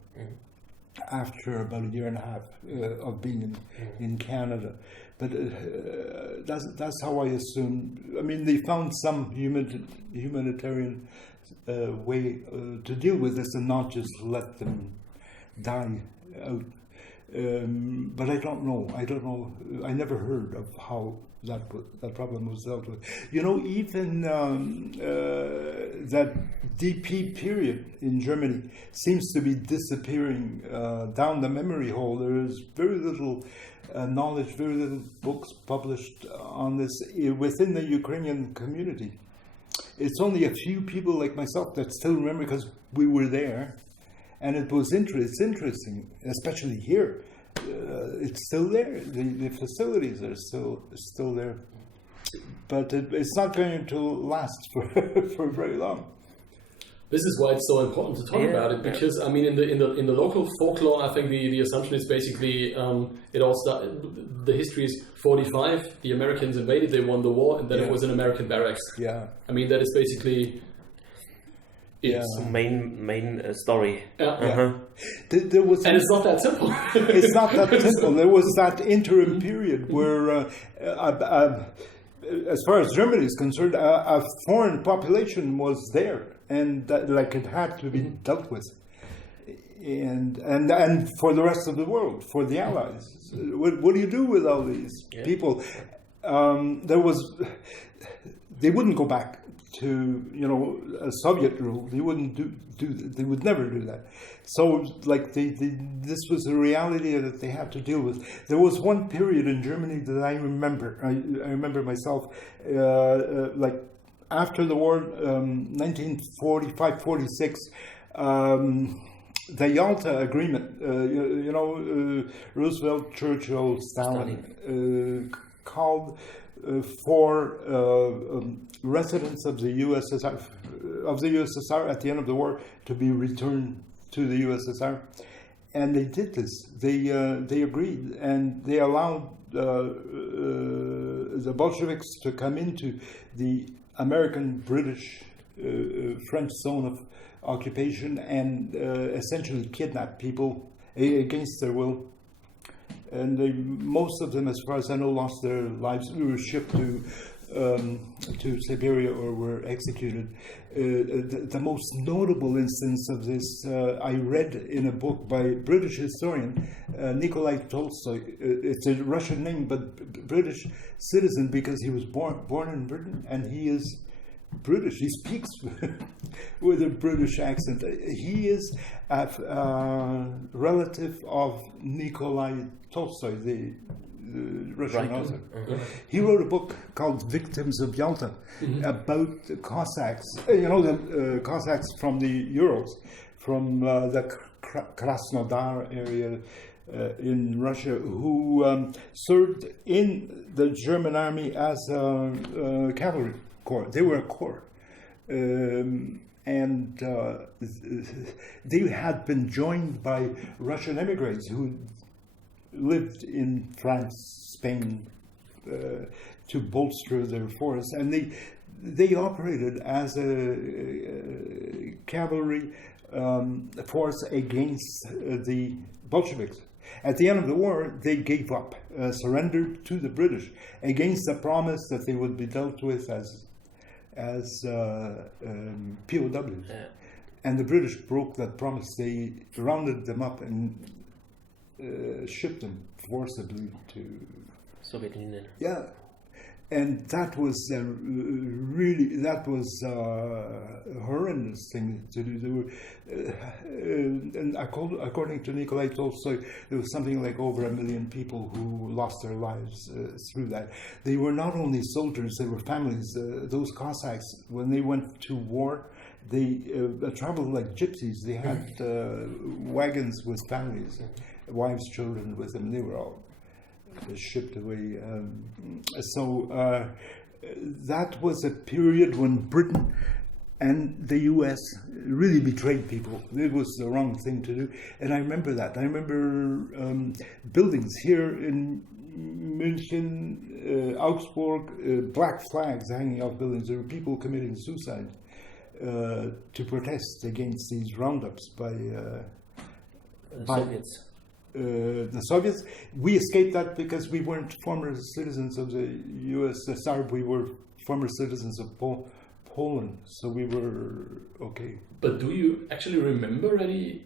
after about a year and a half of being in Canada. But that's how I assume. I mean, they found some humanitarian way to deal with this and not just let them die out. But I don't know. I never heard of how that problem was dealt with. Even that DP period in Germany seems to be disappearing down the memory hole. There is very little knowledge, very little books published on this within the Ukrainian community. It's only a few people like myself that still remember because we were there, and it's interesting, especially here. It's still there. The facilities are still there, but it's not going to last for very long. This is why it's so important to talk about it, because I mean, in the local folklore, I think the assumption is basically the history is 45. The Americans invaded, they won the war, and then it was an American barracks. Yeah, I mean that is basically. It's the main story. There was, and it's not that simple. It's not that simple. There was that interim period where, as far as Germany is concerned, a foreign population was there, and it had to be dealt with, and for the rest of the world, for the Allies, what do you do with all these people? They wouldn't go back to a Soviet rule. They wouldn't they would never do that. So this was a reality that they had to deal with. There was one period in Germany that I remember. I remember myself, after the war, 1945-46, the Yalta Agreement. Roosevelt, Churchill, Stalin called for residents of the USSR at the end of the war to be returned to the USSR, and they did this. They agreed, and they allowed the Bolsheviks to come into the American, British, French zone of occupation and essentially kidnap people against their will. And most of them, as far as I know, lost their lives. We were shipped to Siberia or were executed. The most notable instance of this I read in a book by a British historian, Nikolai Tolstoy. It's a Russian name, but British citizen because he was born in Britain, and he is British. He speaks with a British accent. He is a relative of Nikolai Tolstoy, the Russian author. He wrote a book called Victims of Yalta about the Cossacks. The Cossacks from the Urals, from the Krasnodar area in Russia, who served in the German army as a cavalry corps. They were a corps. and they had been joined by Russian immigrants who lived in France, Spain, to bolster their force, and they operated as a cavalry force against the Bolsheviks. At the end of the war, they gave up, surrendered to the British against the promise that they would be dealt with as POWs. Yeah. And the British broke that promise. They rounded them up and shipped them forcibly to Soviet Union. Yeah, and that was a horrendous thing to do. There were, and according to Nikolai Tolstoy, there was something like over 1 million people who lost their lives through that. They were not only soldiers; they were families. Those Cossacks, when they went to war, they traveled like gypsies. They had wagons with families, wives, children with them. They were all shipped away. So that was a period when Britain and the US really betrayed people. It was the wrong thing to do. And I remember that. I remember buildings here in München, Augsburg, black flags hanging off buildings. There were people committing suicide to protest against these roundups by Soviets. The Soviets. We escaped that because we weren't former citizens of the USSR. We were former citizens of Poland, so we were okay. But do you actually remember any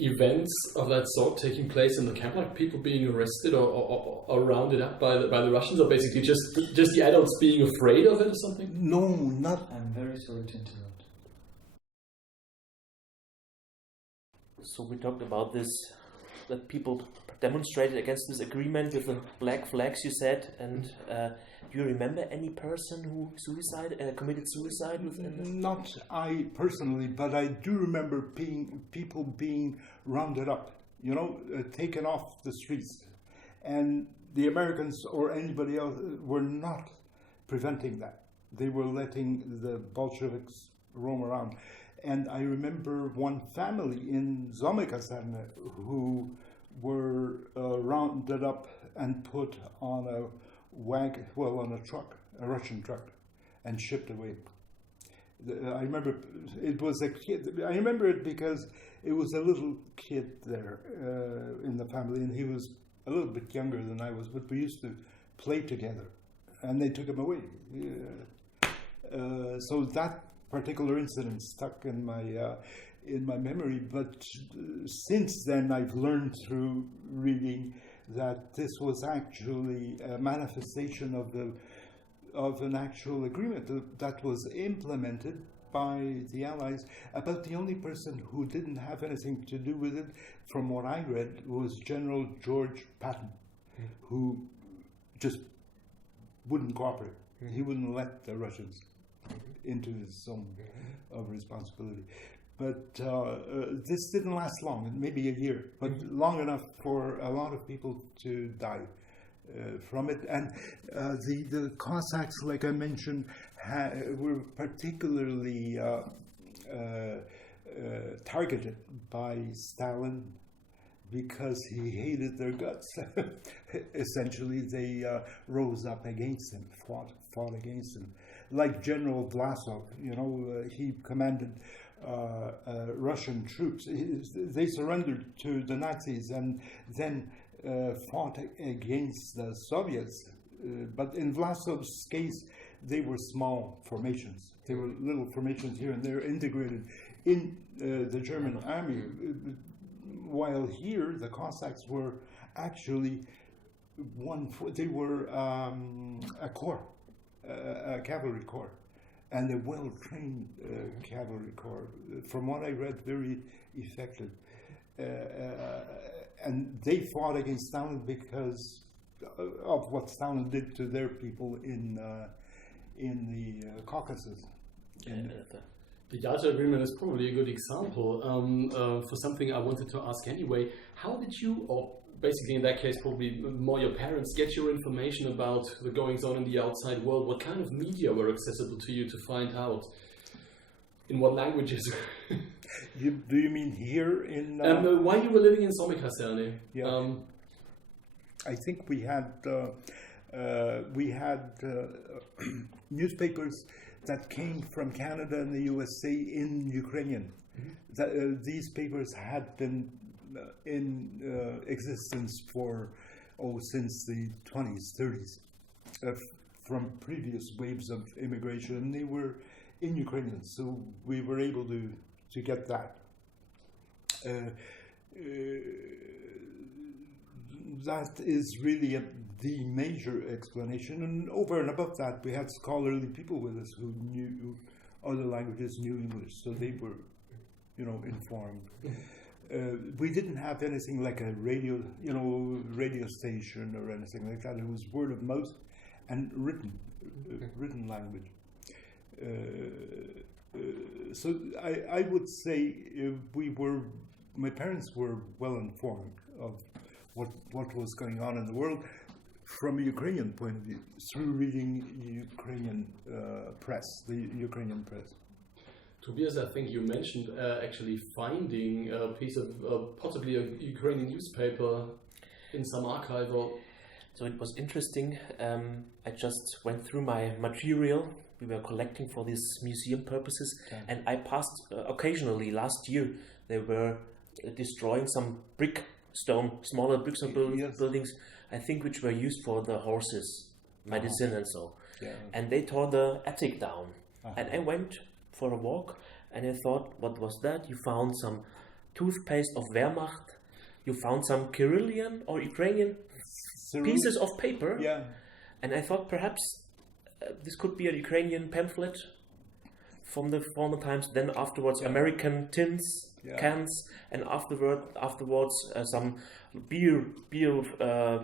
events of that sort taking place in the camp, like people being arrested or rounded up by the Russians, or basically just the adults being afraid of it or something? No, not. I'm very sorry to interrupt. So we talked about this, that people demonstrated against this agreement with the black flags, you said, and do you remember any person who committed suicide within this? Not I personally, but I do remember people being rounded up, taken off the streets. And the Americans or anybody else were not preventing that. They were letting the Bolsheviks roam around. And I remember one family in Somme-Kaserne who were rounded up and put on a truck, a Russian truck, and shipped away. I remember it was a kid. I remember it because it was a little kid there in the family, and he was a little bit younger than I was, but we used to play together, and they took him away. So that particular incident stuck in my memory, but since then I've learned through reading that this was actually a manifestation of an actual agreement that was implemented by the Allies. About the only person who didn't have anything to do with it, from what I read, was General George Patton, who just wouldn't cooperate. He wouldn't let the Russians into his zone of responsibility. But this didn't last long, maybe a year, but long enough for a lot of people to die from it. And the Cossacks, like I mentioned, were particularly targeted by Stalin because he hated their guts. Essentially, they rose up against him, fought against him. Like General Vlasov, he commanded Russian troops. They surrendered to the Nazis and then fought against the Soviets. But in Vlasov's case, they were small formations. They were little formations here and there integrated in the German army. While here, the Cossacks were actually they were a corps. A cavalry corps, and a well-trained cavalry corps. From what I read, very effective. And they fought against Stalin because of what Stalin did to their people in the Caucasus. The Yalta Agreement is probably a good example for something I wanted to ask anyway. How did you, or basically in that case probably more your parents, get your information about the goings on in the outside world? What kind of media were accessible to you to find out? In what languages? Do you mean here in? While you were living in Somme-Kaserne? Yeah. I think we had newspapers that came from Canada and the USA in Ukrainian. These papers had been in existence since the 20s, 30s, from previous waves of immigration, and they were in Ukrainian, so we were able to get that. That is really the major explanation, and over and above that, we had scholarly people with us who knew other languages, knew English, so they were, informed. We didn't have anything like a radio station or anything like that. It was word of mouth and written language. So I would say my parents were well informed of what was going on in the world from a Ukrainian point of view through reading Ukrainian press, the Ukrainian press. Tobias, I think you mentioned actually finding a piece of possibly a Ukrainian newspaper in some archive. So it was interesting. I just went through my material we were collecting for these museum purposes, and I passed occasionally last year. They were destroying some smaller bricks and buildings, I think, which were used for the horses, medicine and so. Yeah. And they tore the attic down, and I went for a walk, and I thought, what was that? You found some toothpaste of Wehrmacht, you found some Cyrillian or Ukrainian pieces of paper, and I thought perhaps this could be a Ukrainian pamphlet from the former times. Then afterwards, American tins, cans, and afterwards some beer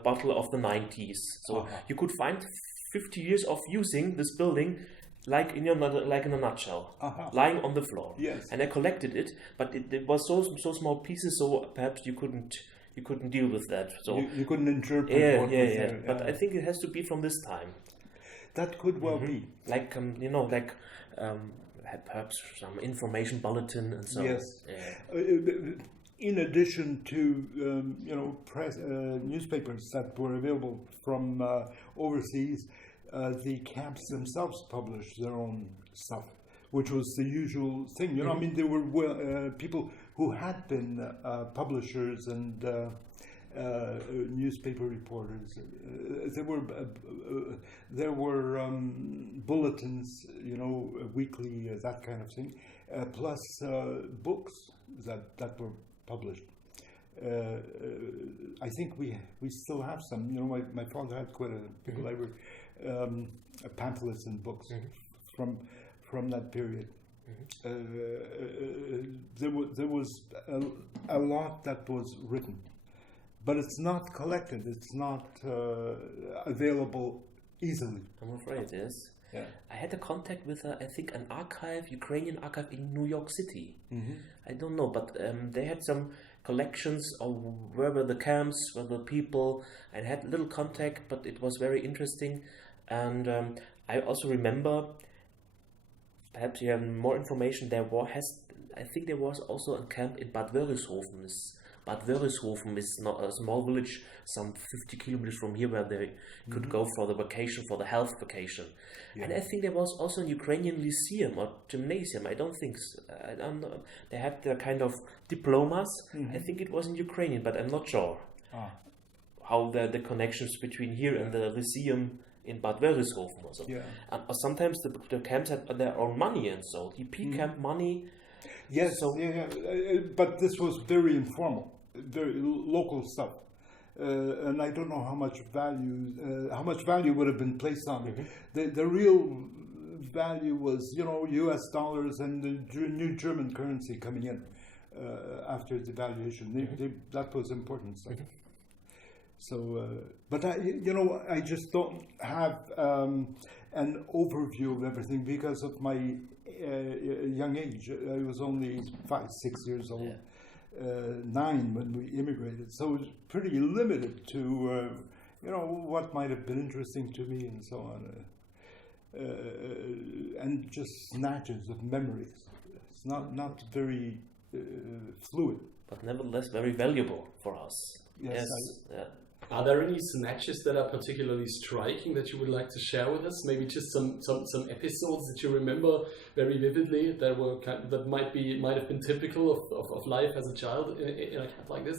bottle of the 90s. So you could find 50 years of using this building. Like in a nutshell, lying on the floor. Yes. And I collected it, but it was so small pieces, so perhaps you couldn't deal with that. So you couldn't interpret. Yeah. But I think it has to be from this time. That could well be. Like perhaps some information bulletin and so. Yes. In addition to press newspapers that were available from overseas. The camps themselves published their own stuff, which was the usual thing. I mean, there were people who had been publishers and newspaper reporters. There were bulletins, weekly, that kind of thing, plus books that were published. I think we still have some. My father had quite a big library. Pamphlets and books from that period. There was a lot that was written, but it's not collected. It's not available easily. I'm afraid, yes. Yeah. I had a contact with, I think, an Ukrainian archive in New York City. I don't know, but they had some collections of where were the camps, where were the people. I had little contact, but it was very interesting. And I also remember, perhaps you have more information, I think there was also a camp in Bad Wörishofen. Bad Wörishofen is not a small village, some 50 kilometers from here, where they could go for the vacation, for the health vacation. Yeah. And I think there was also a Ukrainian lyceum or gymnasium. I don't think so. I don't know. They had their kind of diplomas. I think it was in Ukrainian, but I'm not sure how the connections between here and the lyceum in Bad Wörishofen or so. Yeah. Or sometimes the camps had their own money, and so the camp money. Yes, but this was very informal, very local stuff, and I don't know how much value would have been placed on it. The real value was, U.S. dollars and the new German currency coming in after devaluation. That was important stuff. So, but I just don't have an overview of everything because of my young age. I was only 5, 6 years old, 9 when we immigrated. So it was pretty limited to, what might have been interesting to me and so on. And just snatches of memories. It's not very fluid. But nevertheless, very valuable for us. Yes. Are there any snatches that are particularly striking that you would like to share with us? Maybe just some episodes that you remember very vividly that might have been typical of life as a child in a camp like this?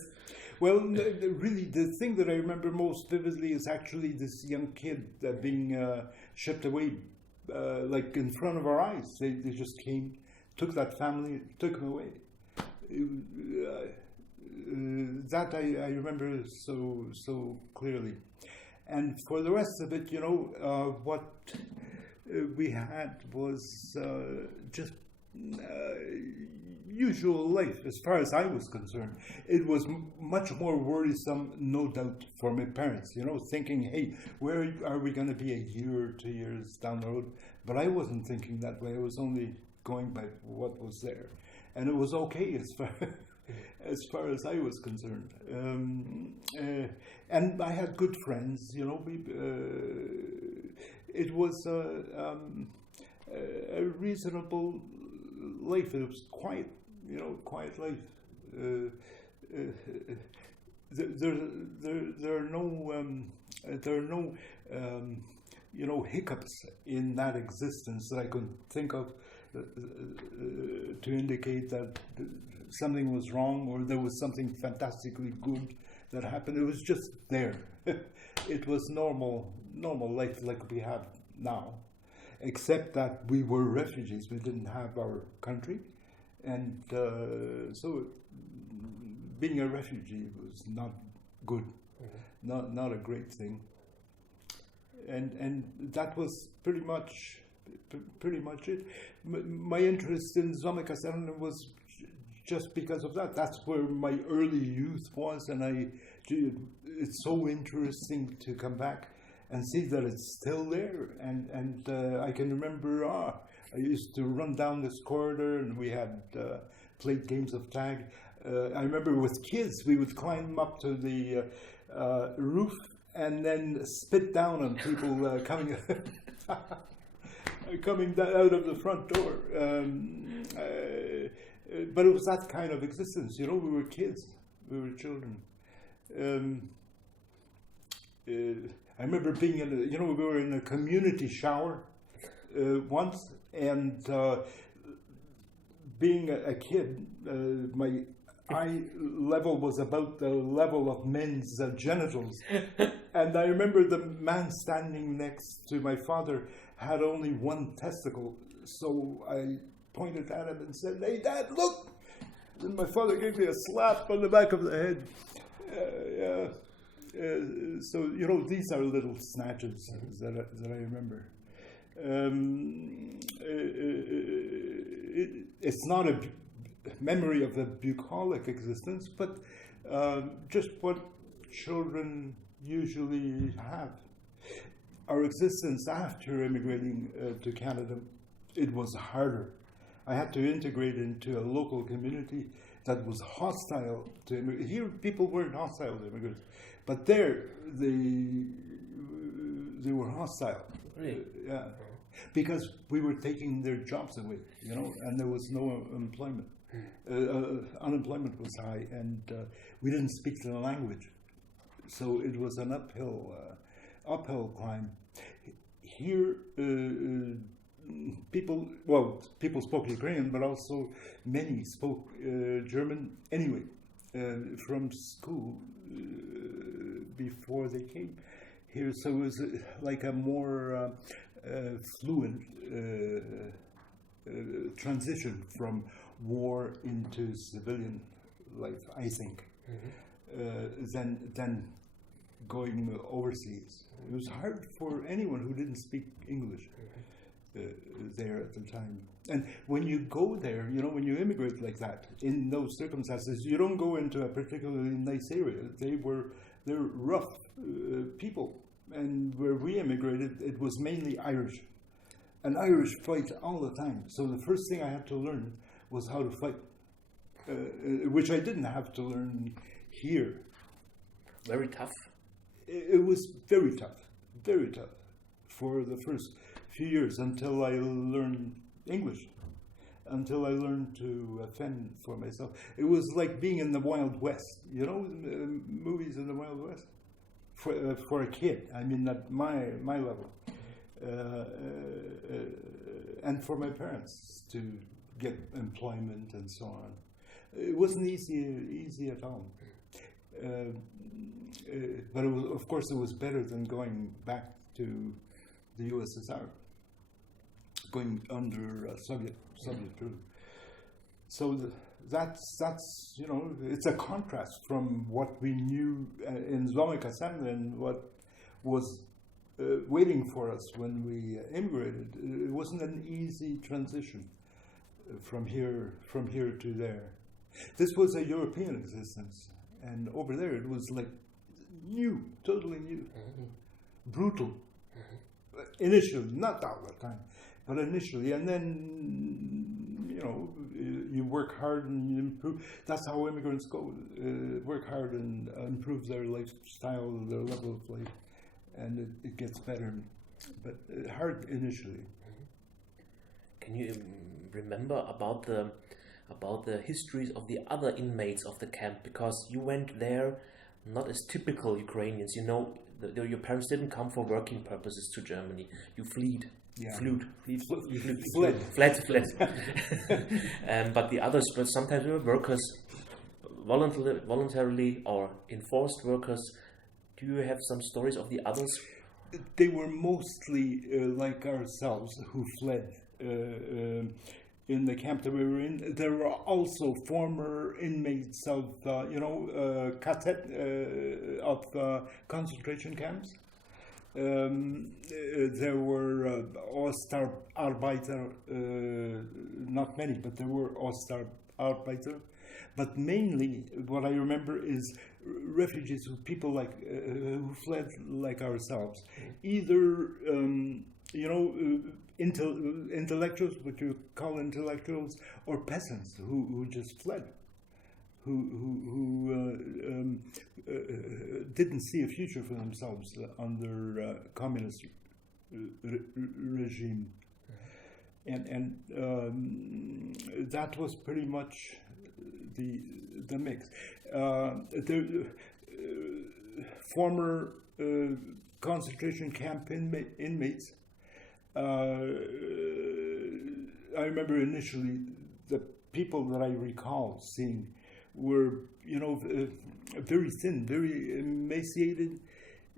Well, really, the thing that I remember most vividly is actually this young kid being shipped away, like in front of our eyes. They just came, took that family, took him away. That I remember so clearly. And for the rest of it, what we had was just usual life as far as I was concerned. It was much more worrisome, no doubt, for my parents, thinking, hey, where are we going to be a year or 2 years down the road? But I wasn't thinking that way. I was only going by what was there. And it was okay as far as I was concerned. And I had good friends, it was a reasonable life. It was quiet, quiet life. There are no hiccups in that existence that I could think of to indicate that something was wrong or there was something fantastically good that happened. It was just there. It was normal life like we have now, except that we were refugees. We didn't have our country, and so being a refugee was not good, not a great thing. And that was pretty much it. My interest in Somme-Kaserne was just because of that. That's where my early youth was, and it's so interesting to come back and see that it's still there. And I can remember I used to run down this corridor, and we had played games of tag. I remember with kids, we would climb up to the roof and then spit down on people coming out of the front door. But it was that kind of existence. We were kids. We were children. I remember being we were in a community shower once, and being a kid, my eye level was about the level of men's genitals. And I remember the man standing next to my father had only one testicle. So I pointed at him and said, "Hey, Dad, look!" And my father gave me a slap on the back of the head. So, these are little snatches that I remember. It's not a memory of a bucolic existence, but just what children usually have. Our existence after immigrating to Canada, it was harder. I had to integrate into a local community that was hostile to immigrants. Here, people weren't hostile to immigrants, but there, they were hostile. Really? Yeah, because we were taking their jobs away, and there was no employment. Unemployment was high, and we didn't speak the language, so it was an uphill climb. Here, people spoke Ukrainian, but also many spoke German anyway from school before they came here. So it was like a more fluid transition from war into civilian life, I think, than going overseas. It was hard for anyone who didn't speak English there at the time. And when you go there, when you immigrate like that, in those circumstances, you don't go into a particularly nice area. They're rough people. And where we immigrated, it was mainly Irish. And Irish fight all the time. So the first thing I had to learn was how to fight, which I didn't have to learn here. Very tough. It was very tough for the first few years until I learned English. until I learned to fend for myself. It was like being in the Wild West, you know, movies in the Wild West for a kid. I mean, at my level, and for my parents to get employment and so on. It wasn't easy at all. But it was, of course, it was better than going back to the USSR, going under Soviet rule. So that's you know, it's a contrast from what we knew in Somme-Kaserne and what was waiting for us when we immigrated. It wasn't an easy transition from here to there. This was a European existence, and over there it was like new, totally new, brutal. Initially, not all the time, but initially, and then you know, you work hard and you improve. That's how immigrants go: work hard and improve their lifestyle, their level of life, and it gets better, but hard initially. Can you remember about the histories of the other inmates of the camp? Because you went there not as typical Ukrainians. You know, your parents didn't come for working purposes to Germany. You fled. But the others, but sometimes we were workers, voluntarily or enforced workers. Do you have some stories of the others? They were mostly like ourselves who fled. In the camp that we were in, there were also former inmates of, of concentration camps. There were Ostarbeiter, not many, but there were Ostarbeiter. But mainly, what I remember is refugees, people like who fled like ourselves, either intellectuals, what you call intellectuals, or peasants who just fled, who didn't see a future for themselves under communist regime, and that was pretty much the mix. The former concentration camp inmates. I remember initially the people that I recall seeing were, very thin, very emaciated,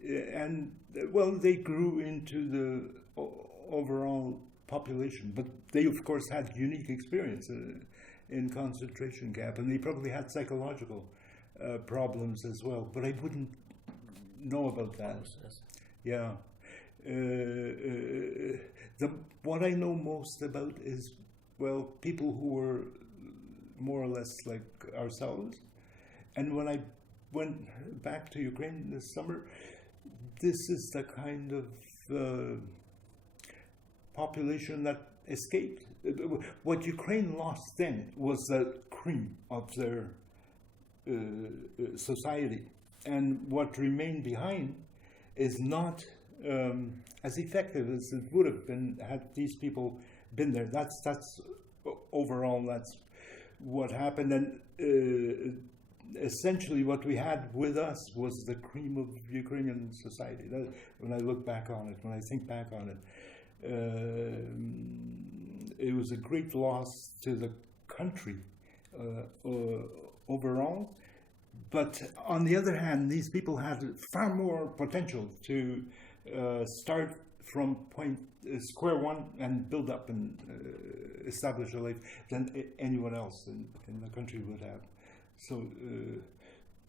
and well, they grew into the overall population. But they, of course, had unique experience in concentration camp, and they probably had psychological problems as well. But I wouldn't know about that. Yeah. What I know most about is, well, people who were more or less like ourselves. And when I went back to Ukraine this summer, this is the kind of population that escaped. What Ukraine lost then was the cream of their society. And what remained behind is not as effective as it would have been had these people been there. That's overall, that's what happened. And essentially what we had with us was the cream of Ukrainian society. When I look back on it, when I think back on it, it was a great loss to the country overall. But on the other hand, these people had far more potential to start from square one and build up and establish a life than anyone else in the country would have. So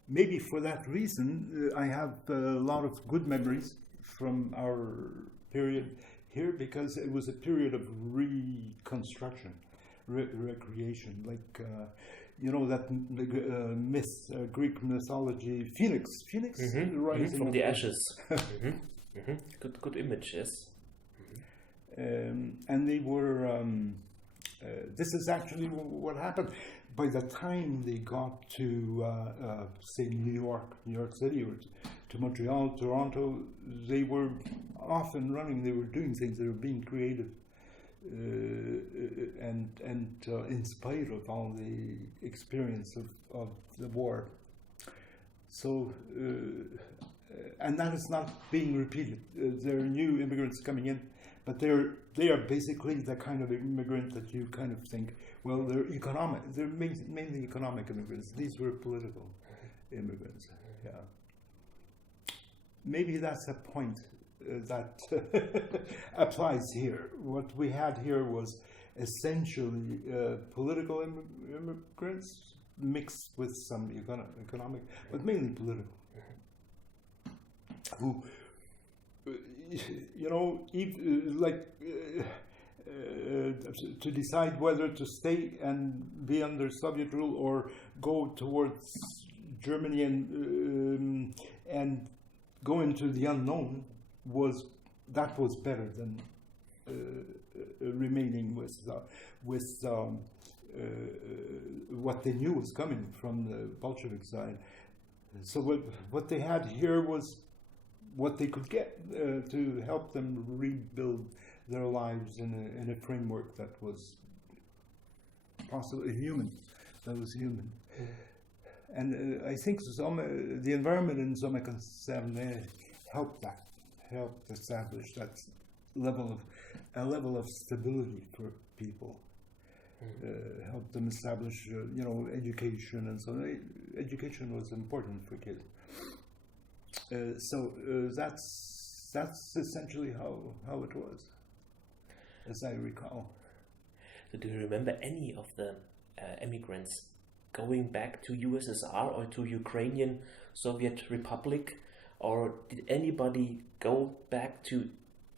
maybe for that reason, I have a lot of good memories from our period here, because it was a period of reconstruction, recreation, like that myth, Greek mythology, Phoenix rising from the ashes. Good image, yes. And they were. This is actually what happened. By the time they got to, say, New York City, or to Montreal, Toronto, they were off and running. They were doing things. They were being creative. and in spite of all the experience of the war. So, and that is not being repeated. There are new immigrants coming in, but they are basically the kind of immigrant that you kind of think, well, they're economic. They're mainly economic immigrants. These were political immigrants. Yeah. Maybe that's a point that applies here. What we had here was essentially political immigrants mixed with some economic, but mainly political. Who, to decide whether to stay and be under Soviet rule or go towards Germany and go into the unknown was better than remaining with what they knew was coming from the Bolshevik side. So what they had here was what they could get to help them rebuild their lives in a framework that was possibly human. That was human. And I think the environment in Somme-Kaserne helped establish that level of stability for people. Helped them establish, education and so on. Education was important for kids. So that's essentially how it was, as I recall. So do you remember any of the immigrants going back to USSR or to Ukrainian Soviet Republic, or did anybody go back to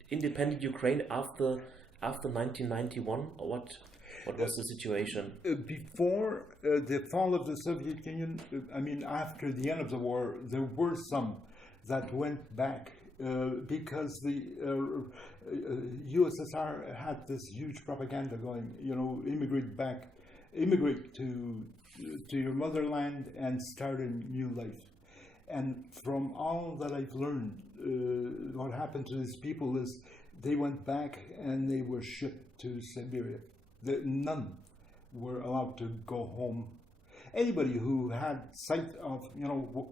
independent Ukraine after 1991, or what was the situation? Before the fall of the Soviet Union, after the end of the war, there were some that went back because the USSR had this huge propaganda going, immigrate to your motherland and start a new life. And from all that I've learned, what happened to these people is they went back and they were shipped to Siberia. None were allowed to go home. Anybody who had sight of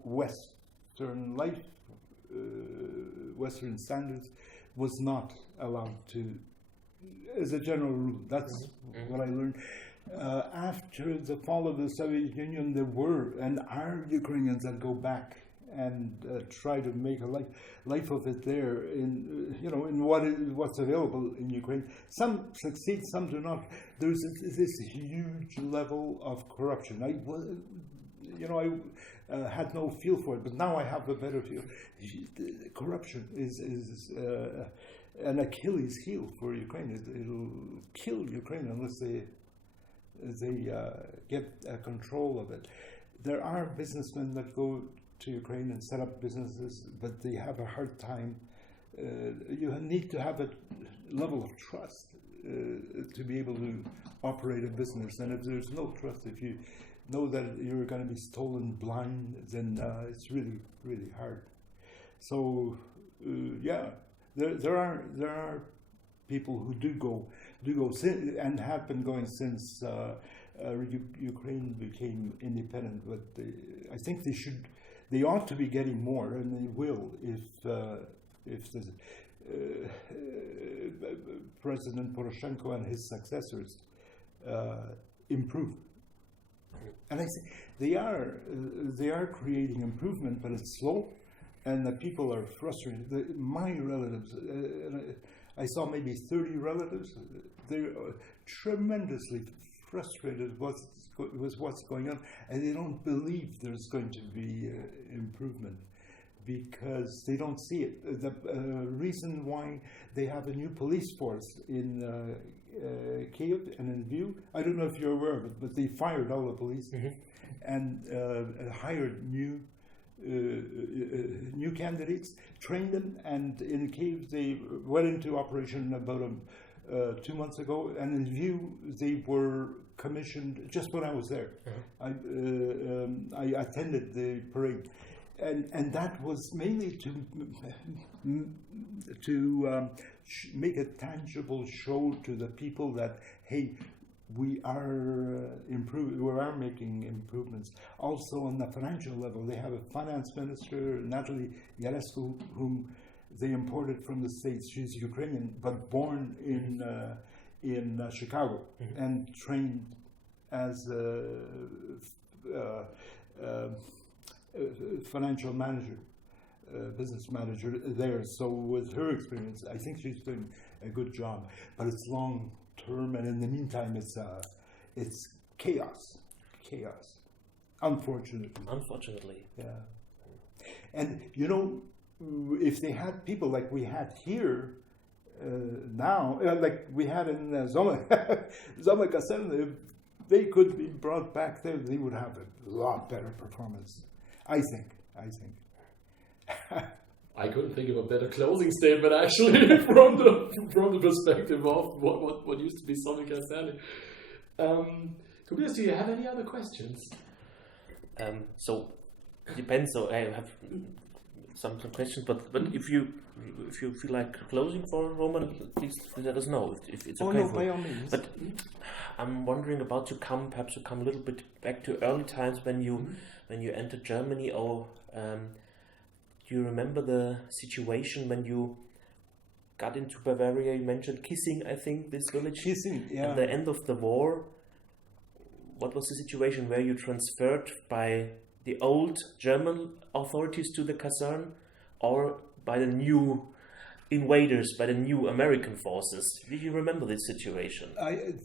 Western life, Western standards, was not allowed to, as a general rule. That's what I learned. After the fall of the Soviet Union, there were and are Ukrainians that go back and try to make a life of it there in what's available in Ukraine. Some succeed, some do not. There's this huge level of corruption. I had no feel for it, but now I have a better feel. Corruption is an Achilles heel for Ukraine. It'll kill Ukraine unless they get control of it. There are businessmen that go to Ukraine and set up businesses, but they have a hard time. You need to have a level of trust to be able to operate a business. And if there's no trust, if you know that you're going to be stolen blind, then it's really, really hard. So, there are people who do go and have been going since Ukraine became independent. But I think they ought to be getting more, and they will if President Poroshenko and his successors improve. And I think they are creating improvement, but it's slow, and the people are frustrated. My relatives, I saw maybe 30 relatives. They're tremendously frustrated with what's going on, and they don't believe there's going to be improvement because they don't see it. The reason why they have a new police force in Kiev and in Lviv, I don't know if you're aware of it, but they fired all the police and hired new candidates, trained them, and in Kiev they went into operation about 2 months ago, and in Lviv they were commissioned just when I was there. I attended the parade, and that was mainly to make a tangible show to the people that, hey, we are making improvements. Also on the financial level, they have a finance minister, Natalie Yalescu, whom they imported from the States. She's Ukrainian, but born in Chicago, and trained as a financial manager, business manager there. So with her experience, I think she's doing a good job. But it's long term, and in the meantime, it's chaos. Unfortunately. Yeah. And if they had people like we had here now, like we had in Somme-Kaserne, if they could be brought back there, they would have a lot better performance. I think. I couldn't think of a better closing statement, actually, from the perspective of what used to be Somme-Kaserne. Tobias, do you have any other questions? So it depends. So I have some questions, but if you feel like closing for Roman, please let us know if it's okay. No, by all means. But I'm wondering about perhaps to come a little bit back to early times when you entered Germany, or do you remember the situation when you got into Bavaria? You mentioned Kissing, I think, this village. Kissing, yeah. At the end of the war, what was the situation? Were you transferred by the old German authorities to the Kaserne, or by the new invaders, by the new American forces? Do you remember this situation? I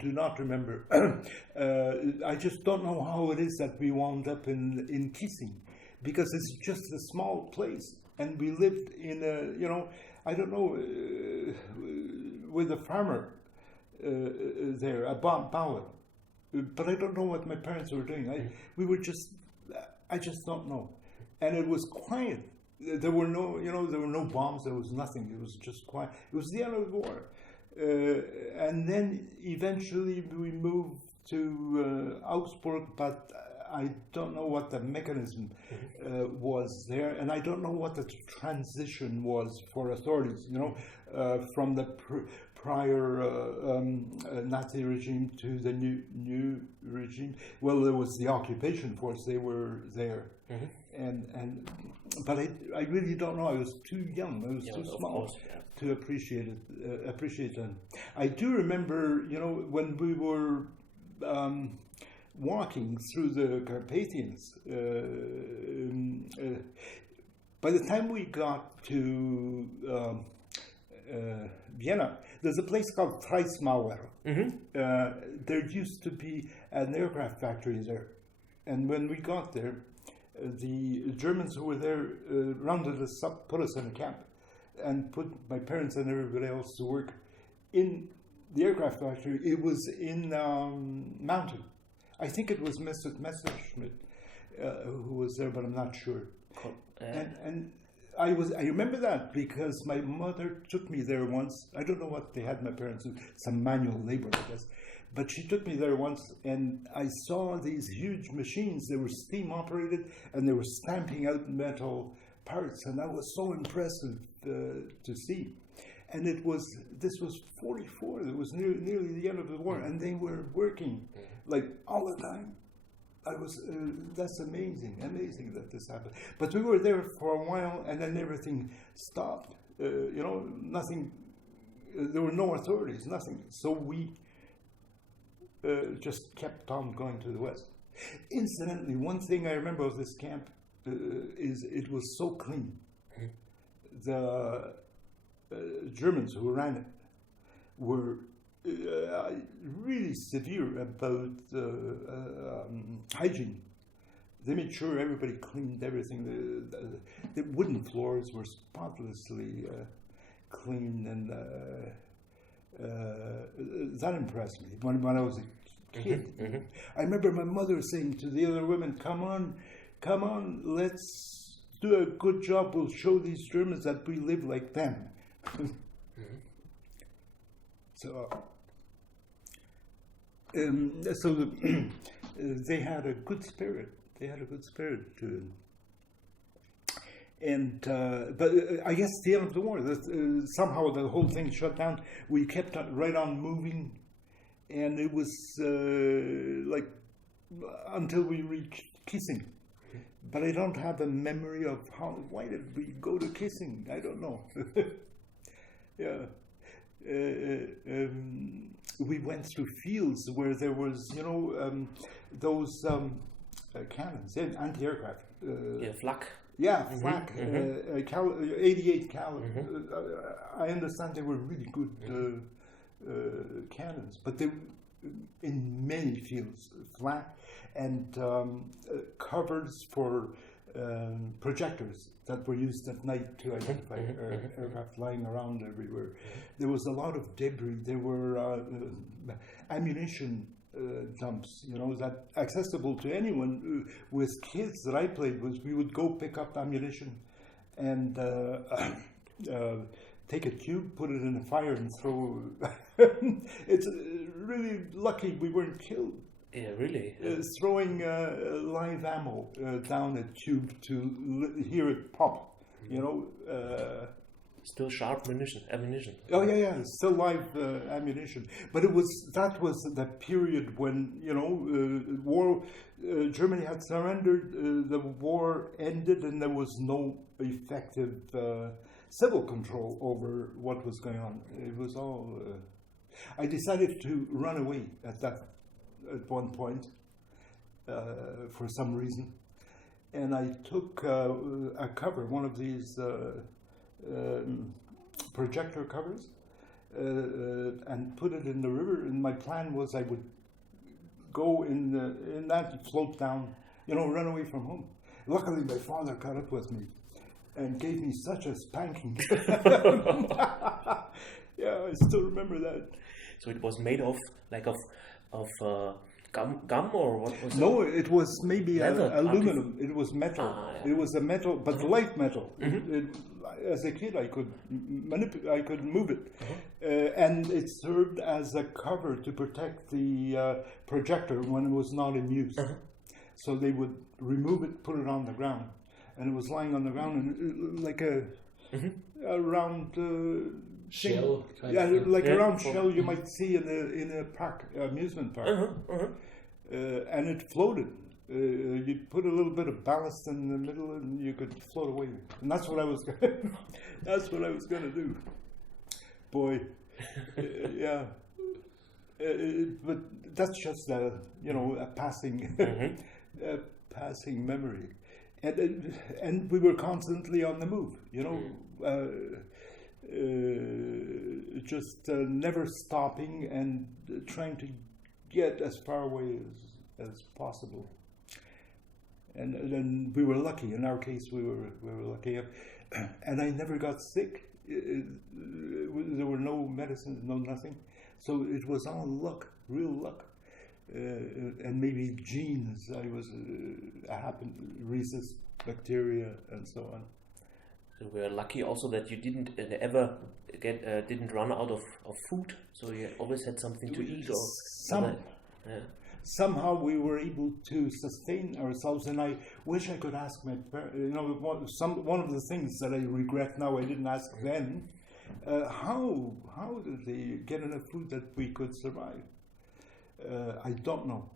do not remember. I just don't know how it is that we wound up in Kissing, because it's just a small place, and we lived in a, I don't know, with a farmer there, a Bauer. But I don't know what my parents were doing. I just don't know. And it was quiet. There were no bombs. There was nothing. It was just quiet. It was the end of the war. And then eventually we moved to Augsburg, but I don't know what the mechanism was there, and I don't know what the transition was for authorities. From the prior Nazi regime to the new regime. Well, there was the occupation force; they were there, but I really don't know. I was too young. I was too small to appreciate them. I do remember, when we were walking through the Carpathians. By the time we got to Vienna, there's a place called Freismauer. There used to be an aircraft factory there, and when we got there, the Germans who were there rounded us up, put us in a camp, and put my parents and everybody else to work in the aircraft factory. It was in Mountain. I think it was Mr. Messerschmitt who was there, but I'm not sure. And I remember that because my mother took me there once. I don't know what they had my parents do, some manual labor, I guess. But she took me there once, and I saw these huge machines. They were steam operated, and they were stamping out metal parts, and that was so impressive to see. And this was 44. It was nearly the end of the war, and they were working like all the time. That's amazing that this happened. But we were there for a while, and then everything stopped. Nothing. There were no authorities, nothing. So we just kept on going to the west. Incidentally, one thing I remember of this camp is it was so clean. The Germans who ran it were really severe about hygiene. They made sure everybody cleaned everything. The wooden floors were spotlessly clean, and that impressed me when I was a kid. I remember my mother saying to the other women, come on, let's do a good job. We'll show these Germans that we live like them. So they had a good spirit. To them. And but I guess the end of the war, somehow the whole thing shut down. We kept right on moving, and it was like until we reached Kissing. But I don't have a memory of why did we go to Kissing? I don't know. Yeah. We went through fields where there was, those cannons, anti-aircraft. Flak. Yeah, flak, 88 caliber. I understand they were really good cannons, but they in many fields, flak and covers for projectors that were used at night to identify aircraft lying around everywhere. There was a lot of debris. There were ammunition dumps, that accessible to anyone. With kids that I played with, we would go pick up ammunition and take a tube, put it in a fire, and throw. It's really lucky we weren't killed. Yeah, really. Throwing live ammo down a tube to hear it pop, Still sharp ammunition. Oh yeah, still live ammunition. But that was the period when war. Germany had surrendered. The war ended, and there was no effective civil control over what was going on. It was all. I decided to run away at one point for some reason, and I took a cover, one of these projector covers, and put it in the river. And my plan was I would go in that and float down, run away from home. Luckily, my father caught up with me and gave me such a spanking. Yeah, I still remember that. So it was made of gum or what was it? No, it was maybe aluminum. Okay. It was metal. Yeah. It was a metal, but light metal. As a kid, I could I could move it, and it served as a cover to protect the projector when it was not in use. So they would remove it, put it on the ground, and it was lying on the ground, and like a round shell. Like a round shell you might see in a park, amusement park, and it floated. You put a little bit of ballast in the middle, and you could float away. And that's what I was. That's what I was going to do. Boy, yeah. But that's just a passing, passing memory, and we were constantly on the move. Just never stopping and trying to get as far away as possible. And we were lucky. In our case, we were lucky, and I never got sick. There were no medicines, no nothing. So it was all luck, real luck, and maybe genes. I was rhesus bacteria and so on. So we are lucky also that you didn't ever didn't run out of food. So you always had something to eat. Somehow we were able to sustain ourselves, and I wish I could ask my parents. One of the things that I regret now I didn't ask then. How did they get enough food that we could survive? I don't know.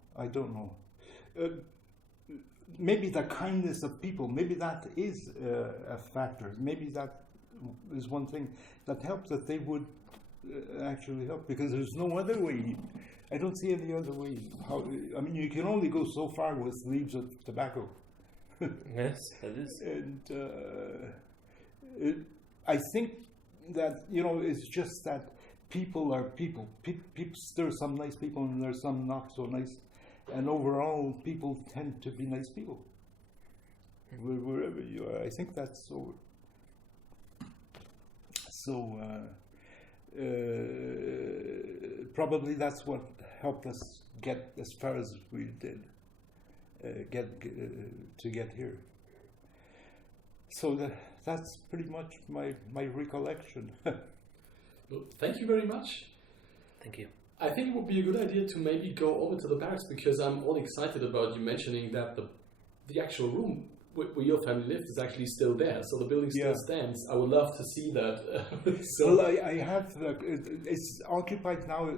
Maybe the kindness of people. Maybe that is a factor. Maybe that is one thing that helped, that they would actually help, because there's no other way. I don't see any other way. You can only go so far with leaves of tobacco. Yes, that is. And I think that it's just that people are people. There's some nice people and there's some not so nice, and overall, people tend to be nice people. Wherever you are, I think that's so. Probably that's what helped us get as far as we did, to get here. So that's pretty much my recollection. Well, thank you very much. Thank you. I think it would be a good idea to maybe go over to the barracks, because I'm all excited about you mentioning that the actual room where your family lived is actually still there, so the building still stands. I would love to see that. Well, I have. It's occupied now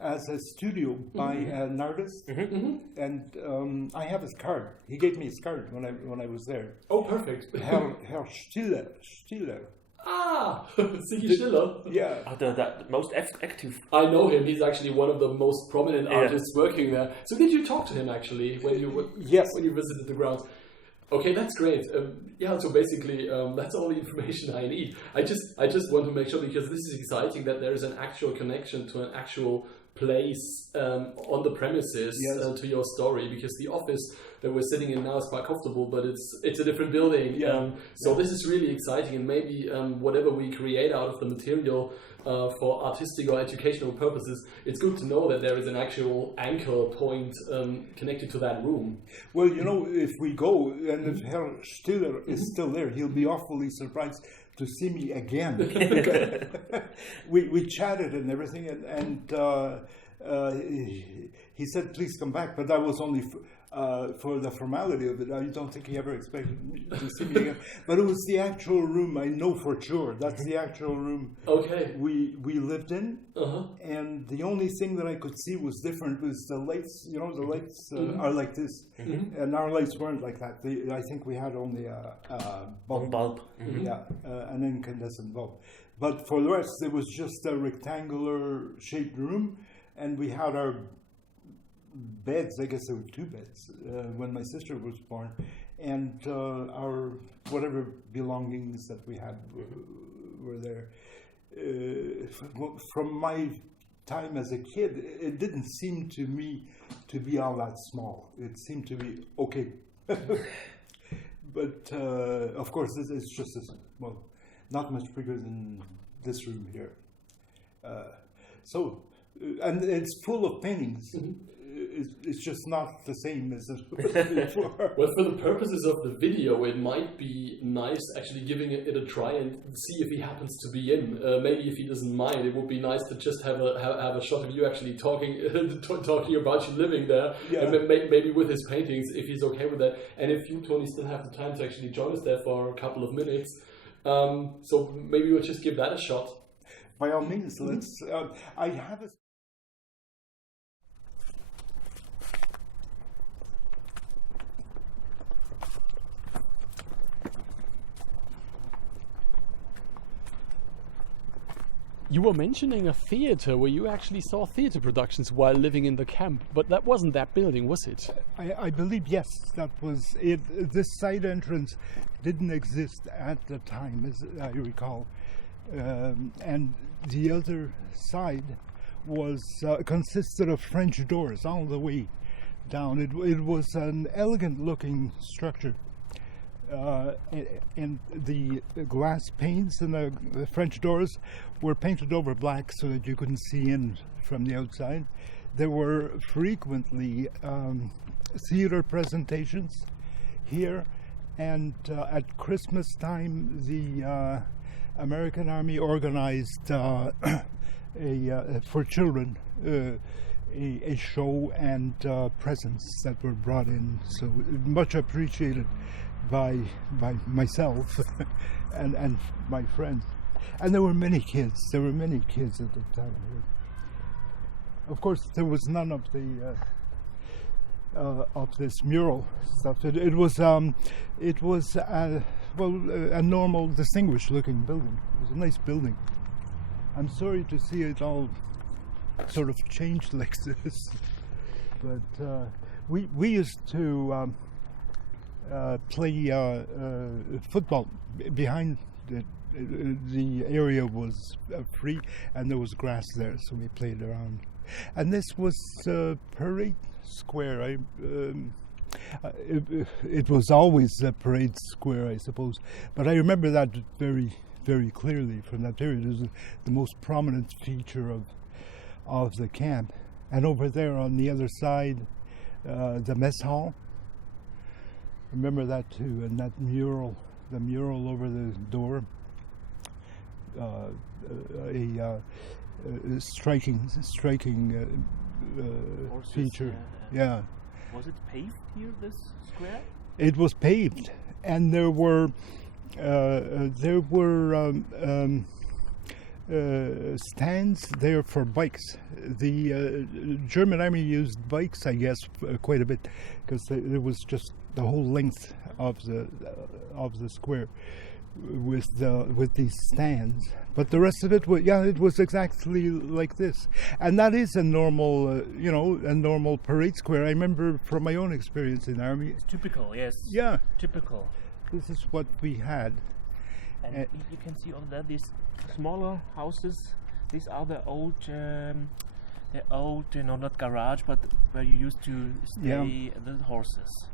as a studio by an artist, and I have his card. He gave me his card when I was there. Oh, perfect. Herr Stiller. Ah, Sigi Stiller. Yeah. The most active. I know him. He's actually one of the most prominent artists working there. So did you talk to him actually when you when you visited the grounds? Okay, that's great. So basically, that's all the information I need. I just want to make sure, because this is exciting, that there is an actual connection to an actual place on the premises to your story, because the office that we're sitting in now is quite comfortable, but it's a different building. So this is really exciting, and maybe whatever we create out of the material for artistic or educational purposes, it's good to know that there is an actual anchor point connected to that room. Well, if we go and if Herr Stiller is still there, he'll be awfully surprised to see me again. we chatted and everything, and he said, "Please come back," but that was only for the formality of it. I don't think he ever expected me to see me again. But it was the actual room. I know for sure that's the actual room. Okay. We lived in, and the only thing that I could see was different was the lights. The lights are like this, and our lights weren't like that. I think we had only a bulb. An incandescent bulb. But for the rest, it was just a rectangular shaped room, and we had our beds. I guess there were 2 beds when my sister was born, and our whatever belongings that we had were there. From my time as a kid, it didn't seem to me to be all that small. It seemed to be okay. But of course, it's just not much bigger than this room here. And it's full of paintings. It's just not the same as it was before. Well, for the purposes of the video, it might be nice actually giving it a try and see if he happens to be in. Maybe if he doesn't mind, it would be nice to just have a shot of you actually talking about you living there, and maybe with his paintings, if he's okay with that. And if you, Toni, still have the time to actually join us there for a couple of minutes, so maybe we'll just give that a shot. By all means, let's. I have a. You were mentioning a theater where you actually saw theater productions while living in the camp, but that wasn't that building, was it? I believe, yes, that was it. This side entrance didn't exist at the time, as I recall. And the other side was consisted of French doors all the way down. It was an elegant-looking structure. And the glass panes and the French doors were painted over black so that you couldn't see in from the outside. There were frequently theater presentations here, and at Christmas time the American Army organized for children a show and presents that were brought in, so much appreciated by myself and my friends. And there were many kids. There were many kids at the time. Of course, there was none of the of this mural stuff. It was a normal, distinguished-looking building. It was a nice building. I'm sorry to see it all sort of changed like this, but we used to play football behind the area was free, and there was grass there, so we played around. And this was Parade Square. It was always a Parade Square, I suppose, but I remember that very, very clearly from that period. It was the most prominent feature of the camp. And over there on the other side, the mess hall. Remember that too, and that mural, the mural over the door, a striking feature. Yeah. Was it paved here, this square? It was paved, and there were stands there for bikes. The German army used bikes, I guess, quite a bit, because it was just the whole length of the square with these stands. But the rest of it was, it was exactly like this, and that is a normal, a normal parade square. I remember from my own experience in army. It's typical, yes. Yeah, Typical. this is what we had. And you can see over there these smaller houses. These are the old, not garage, but where you used to stay the horses.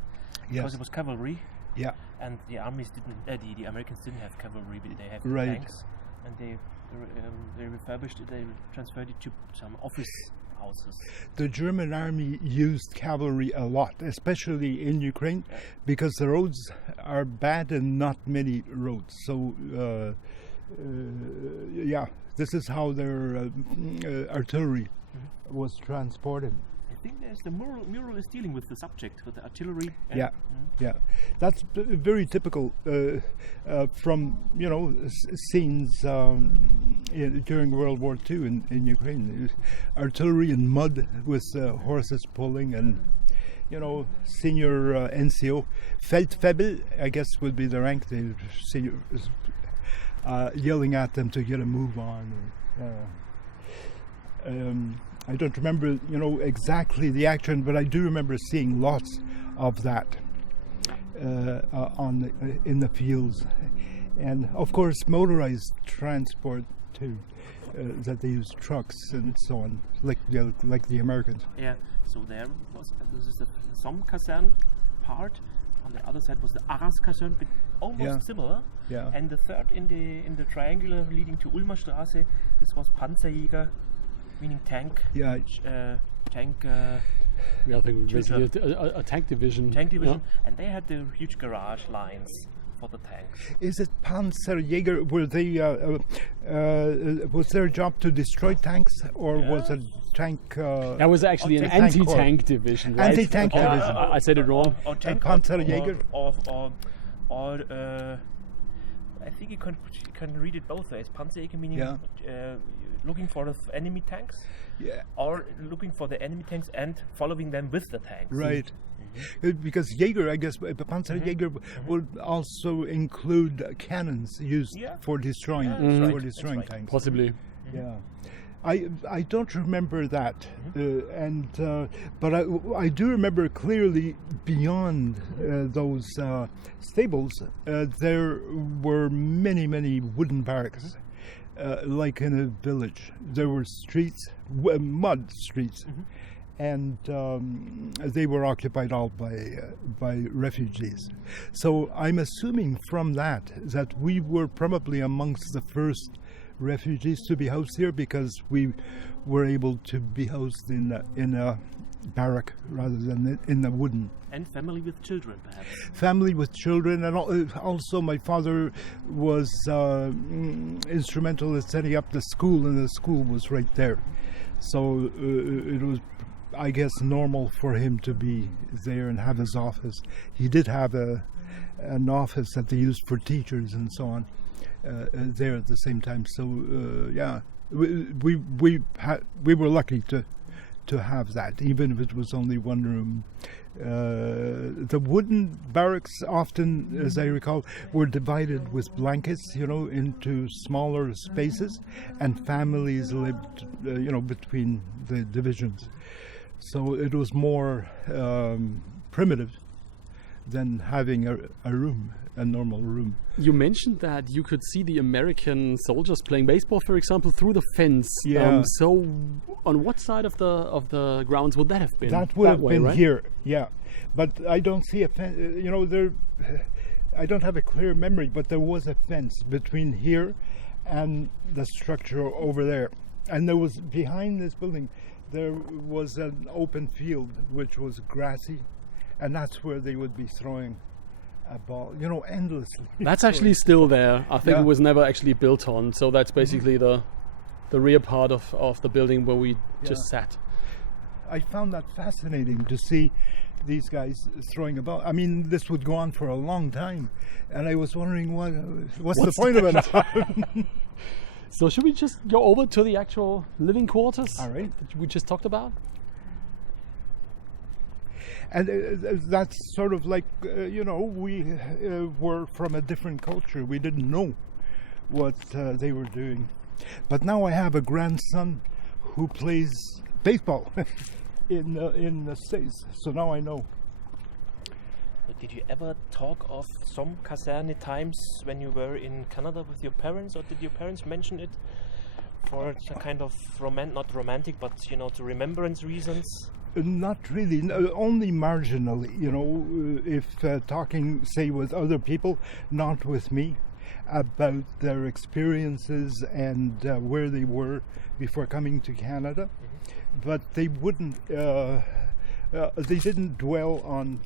Because it was cavalry. Yeah. And the armies didn't. The Americans didn't have cavalry, but they have Right. tanks, and they refurbished it. They transferred it to some office houses. The German army used cavalry a lot, especially in Ukraine, because the roads are bad and not many roads. So, this is how their artillery was transported. I think there's the mural is dealing with the subject, with the artillery. Yeah, that's very typical from scenes during World War II in Ukraine. Artillery and mud with horses pulling, and senior NCO Feldfebel, I guess would be the rank. They senior yelling at them to get a move on. I don't remember, exactly the action, but I do remember seeing lots of that in the fields, and of course motorized transport too. That they use trucks and so on, like the Americans. Yeah. So this is the Somme-Kaserne part. On the other side was the Arras-Kaserne, but almost similar. Yeah. And the third in the triangular leading to Ulmer Straße, this was Panzerjäger, meaning tank. Yeah. Tank. I think basically a tank division. Tank division, and they had the huge garage lines for the tanks. Is it Panzerjäger? Were they? Was their job to destroy tanks, or was it tank? That was actually an anti-tank division. Right? Anti-tank division. I said it wrong. Or tank Panzerjäger. Or I think you can read it both ways. Panzerjäger meaning looking for the enemy tanks, or looking for the enemy tanks and following them with the tanks. Right. Because Jäger, I guess, Panzerjäger would also include cannons used for destroying Right. tanks. Possibly. Yeah. I don't remember that, but I do remember clearly beyond those stables there were many wooden barracks, like in a village. There were streets, mud streets, and they were occupied all by refugees. So I'm assuming from that we were probably amongst the first refugees to be housed here, because we were able to be housed in a barrack rather than in a wooden. And family with children, perhaps. Family with children, and also my father was instrumental in setting up the school, and the school was right there. So it was, I guess, normal for him to be there and have his office. He did have an office that they used for teachers and so on. There at the same time, so we were lucky to have that, even if it was only one room. The wooden barracks often, as I recall, were divided with blankets, into smaller spaces, and families lived, between the divisions. So it was more primitive than having a room, a normal room. You mentioned that you could see the American soldiers playing baseball, for example, through the fence. Yeah. So, on what side of the grounds would that have been? That would have been right? here, yeah. But I don't see a fence. I don't have a clear memory, but there was a fence between here and the structure over there. And there was, behind this building, there was an open field which was grassy, and that's where they would be throwing a ball, endlessly. That's actually still there. I think it was never actually built on, so that's basically the rear part of the building where we just sat. I found that fascinating to see these guys throwing about. I mean, this would go on for a long time, and I was wondering what's the point of it. So should we just go over to the actual living quarters? All right. That we just talked about? And that's sort of like, we were from a different culture. We didn't know what they were doing. But now I have a grandson who plays baseball in the States. So now I know. Did you ever talk of Somme-Kaserne times when you were in Canada with your parents, or did your parents mention it for a kind of not romantic, but to remembrance reasons? Not really, no, only marginally. If talking, say, with other people, not with me, about their experiences and where they were before coming to Canada, but they wouldn't. They didn't dwell on,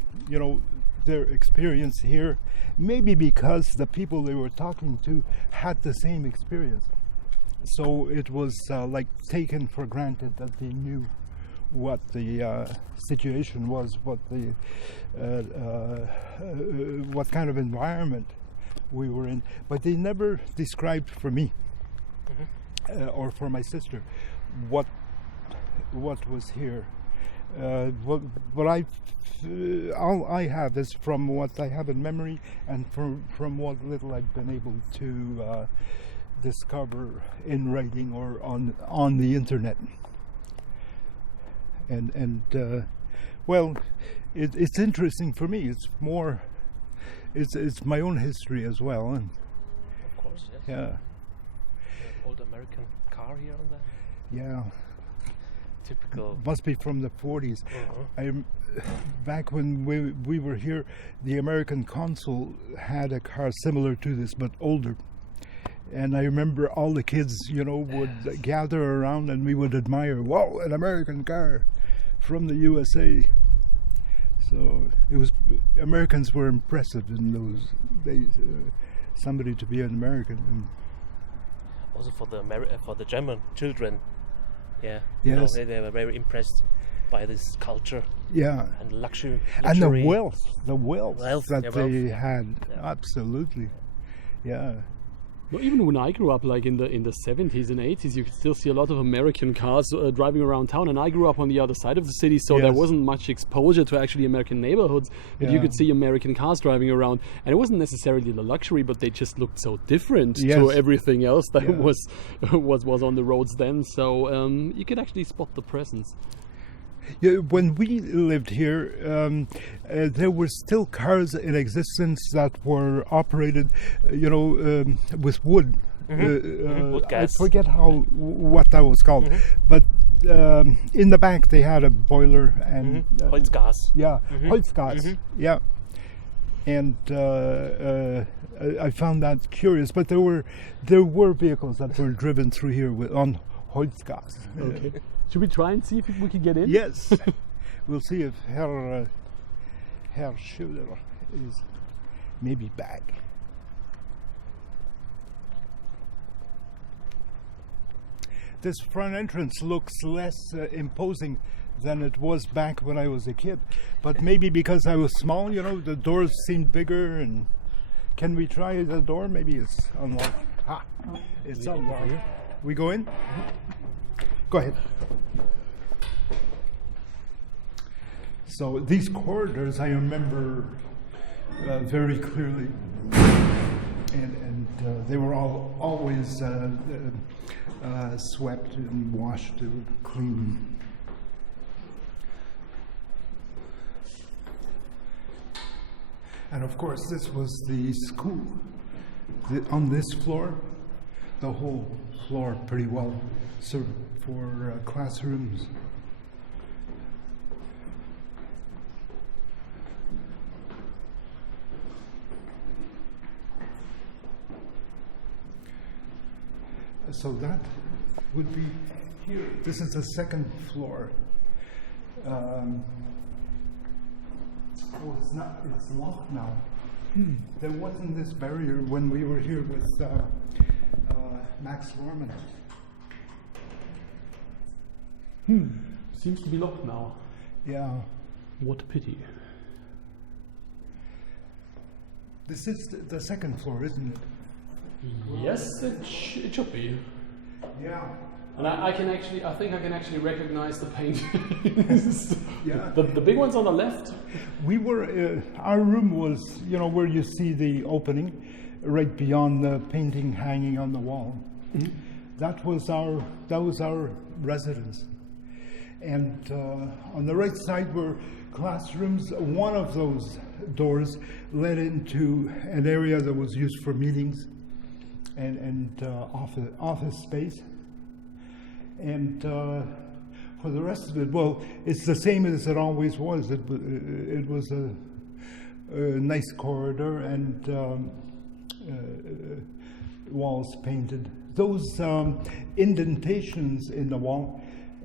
their experience here, maybe because the people they were talking to had the same experience. So it was like taken for granted that they knew what the situation was, what kind of environment we were in. But they never described for me or for my sister what was here. All I have is from what I have in memory and from what little I've been able to discover in writing or on the internet. And it's interesting for me. It's more, it's my own history as well. And of course, yes. Yeah. Old American car here on the. Yeah. Typical. Must be from the 40s. Back when we were here, the American consul had a car similar to this, but older. And I remember all the kids, would gather around and we would admire, wow, an American car from the USA. So Americans were impressive in those days. Somebody to be an American. Also for the German children. Yeah. Yes. They were very impressed by this culture. Yeah. And luxury. And the wealth that they had. Yeah. Absolutely. Yeah. Well, even when I grew up, like in the 70s and 80s, you could still see a lot of American cars driving around town. And I grew up on the other side of the city, so there wasn't much exposure to actually American neighborhoods. But you could see American cars driving around, and it wasn't necessarily the luxury, but they just looked so different to everything else that was on the roads then. So you could actually spot the presence. Yeah, when we lived here, there were still cars in existence that were operated, with wood. Wood gas. I forget what that was called, but in the back they had a boiler and Holzgas. Yeah, Holzgas. Yeah, and I found that curious. But there were vehicles that were driven through here on Holzgas. Okay. Should we try and see if we can get in? Yes. We'll see if Herr Schiller is maybe back. This front entrance looks less imposing than it was back when I was a kid. But maybe because I was small, the doors seemed bigger. And can we try the door? Maybe it's unlocked. It's unlocked. We go in? Go ahead. So these corridors I remember very clearly, and they were always swept and washed and clean. And of course, this was the school. On this floor, the whole floor pretty well served for classrooms. So that would be here. This is the second floor. It's not. It's locked now. There wasn't this barrier when we were here with Max Lorman. seems to be locked now. Yeah. What a pity. This is the second floor, isn't it? Yes, it should be. Yeah. And I think I can actually recognize the paintings. Yeah. The big ones on the left. We were, our room was, where you see the opening, right beyond the painting hanging on the wall. Mm-hmm. That was our residence. And on the right side were classrooms. One of those doors led into an area that was used for meetings and office space. And for the rest of it, well, it's the same as it always was. It was a nice corridor and walls painted. Those indentations in the wall,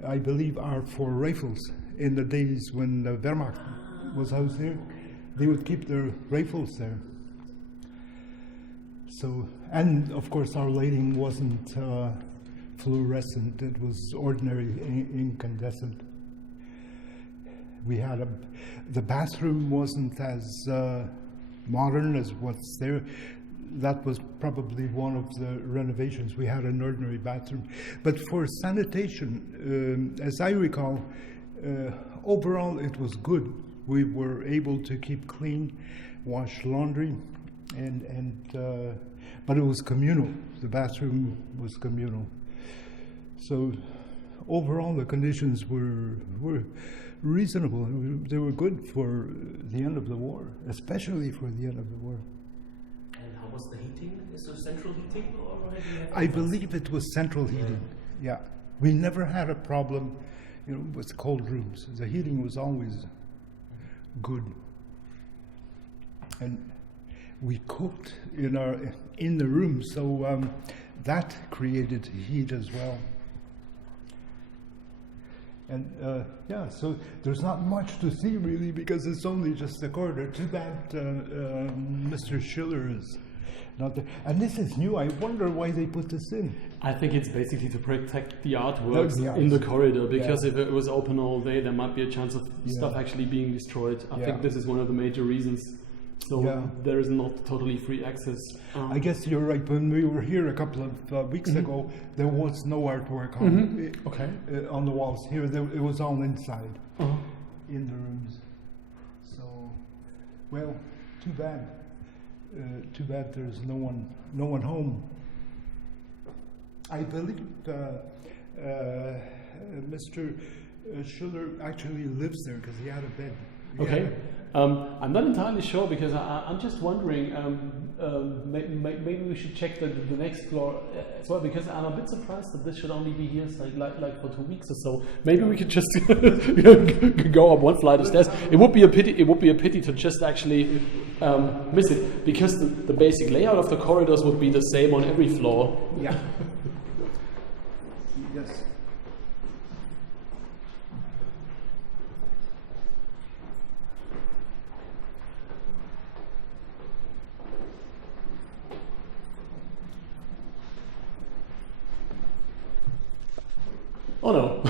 I believe, are for rifles. In the days when the Wehrmacht was housed there, they would keep their rifles there. So, and of course our lighting wasn't fluorescent, it was ordinary incandescent. We had the bathroom wasn't as modern as what's there. That was probably one of the renovations. We had an ordinary bathroom. But for sanitation, as I recall, overall it was good. We were able to keep clean, wash laundry, but it was communal. The bathroom was communal. So overall the conditions were reasonable. They were good for the end of the war, especially for the end of the war. And how was the heating? Is it central heating or I believe it was central heating. Yeah. We never had a problem, with cold rooms. The heating was always good. And we cooked in the room, so that created heat as well. And so there's not much to see really because it's only just a corridor. Too bad Mr. Schiller is not there. And this is new. I wonder why they put this in. I think it's basically to protect the artworks in the corridor, because if it was open all day, there might be a chance of stuff actually being destroyed. I think this is one of the major reasons. So there is not totally free access. I guess you're right. When we were here a couple of weeks ago, there was no artwork on the walls. Here, it was all inside, in the rooms. So, well, too bad. Too bad there's no one home. I believe Mr. Schiller actually lives there because he had a bed. Okay. I'm not entirely sure because I'm just wondering, maybe we should check the next floor as well, because I'm a bit surprised that this should only be here like for 2 weeks or so. Maybe we could just go up one flight of stairs. It would be a pity to just actually miss it, because the basic layout of the corridors would be the same on every floor. Yeah. Yes. Oh no.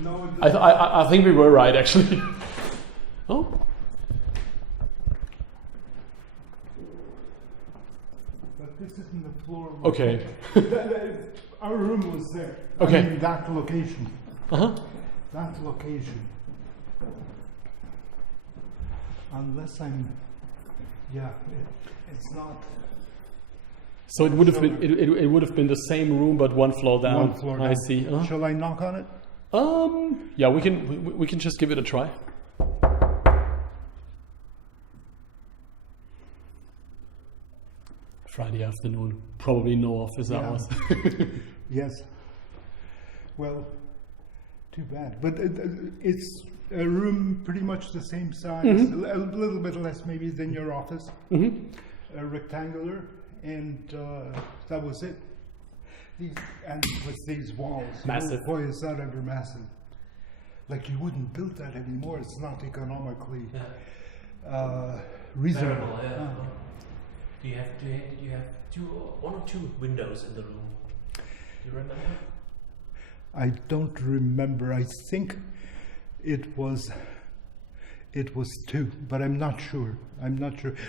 No, I think we were right actually. Oh. But this isn't the floor. Okay. Our room was there. Okay. I mean, that location. Uh-huh. That location. Unless I'm, it's not. So it would have been it would have been the same room but one floor down. One floor down. I see. Uh-huh. Shall I knock on it? Yeah, we can just give it a try. Friday afternoon, probably no office hours. Yes. Well, too bad. But it's a room pretty much the same size, a little bit less maybe than your office, rectangular, and that was it. And with these walls, massive. Boy, is that ever massive! Like you wouldn't build that anymore. It's not economically reasonable. Do you have one or two windows in the room? Do you remember? I don't remember. I think it was 2, but I'm not sure.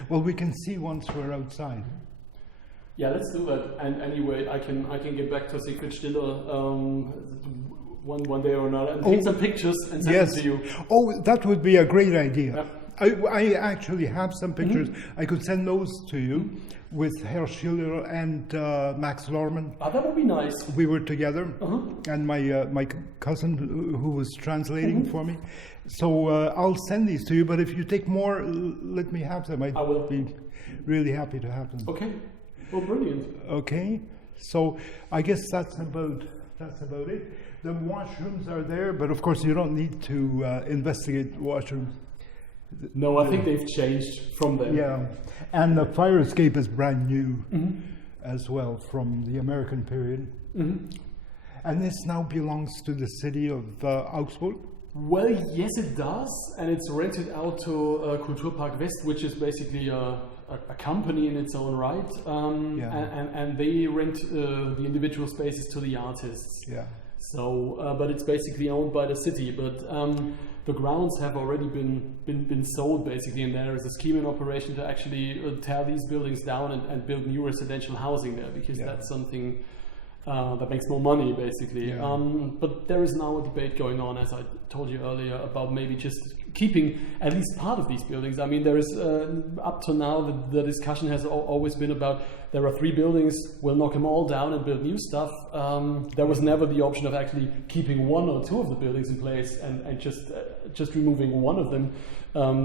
Well, we can see once we're outside. Yeah, let's do that. And anyway, I can get back to Siegfried Stiller one day or another and take some pictures and send them to you. Oh, that would be a great idea. Yeah. I actually have some pictures. I could send those to you with Herr Schiller and Max Lorman. Ah, that would be nice. We were together, and my cousin who was translating for me. So I'll send these to you. But if you take more, let me have them. I will be really happy to have them. Okay. Well, brilliant. Okay. So I guess that's about it. The washrooms are there, but of course you don't need to investigate washrooms. No, I think they've changed from then. Yeah, and the fire escape is brand new as well from the American period. And this now belongs to the city of Augsburg. Well, yes, it does, and it's rented out to Kulturpark West, which is basically a company in its own right, and they rent the individual spaces to the artists. Yeah. So, but it's basically owned by the city. But the grounds have already been sold basically, and there is a scheme in operation to actually tear these buildings down and build new residential housing there, because that's something that makes more money basically. Yeah. But there is now a debate going on, as I told you earlier, about maybe just keeping at least part of these buildings. I mean, there is up to now the discussion has always been about there are 3 buildings, we'll knock them all down and build new stuff. There was never the option of actually keeping 1 or 2 of the buildings in place and just removing one of them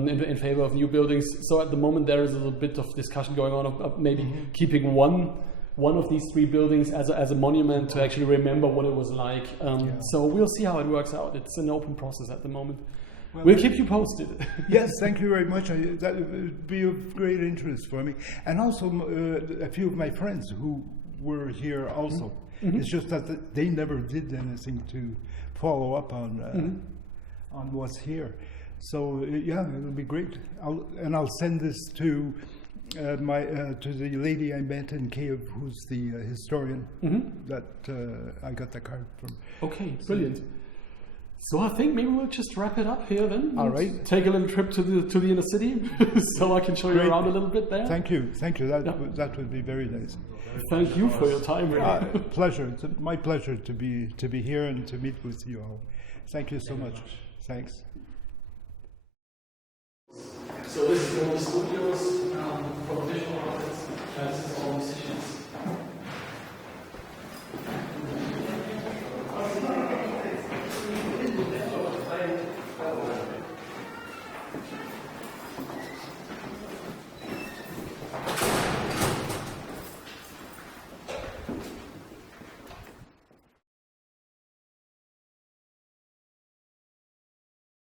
in favor of new buildings. So at the moment there is a little bit of discussion going on of maybe keeping one of these 3 buildings as a monument to actually remember what it was like. So we'll see how it works out. It's an open process at the moment. We'll keep you posted. Yes, thank you very much. That would be of great interest for me. And also a few of my friends who were here also. It's just that they never did anything to follow up on what's here. So yeah, it'll be great. I'll send this to to the lady I met in Kiev, who's the historian that I got the card from. Okay, brilliant. So I think maybe we'll just wrap it up here then. All right. Take a little trip to the inner city, so I can show you around a little bit there. Thank you. That would be very nice. Thank you for your time. Really. Pleasure. It's my pleasure to be here and to meet with you all. Thank you so much. Thanks. So this is one of the studios for visual artists. This is all musicians.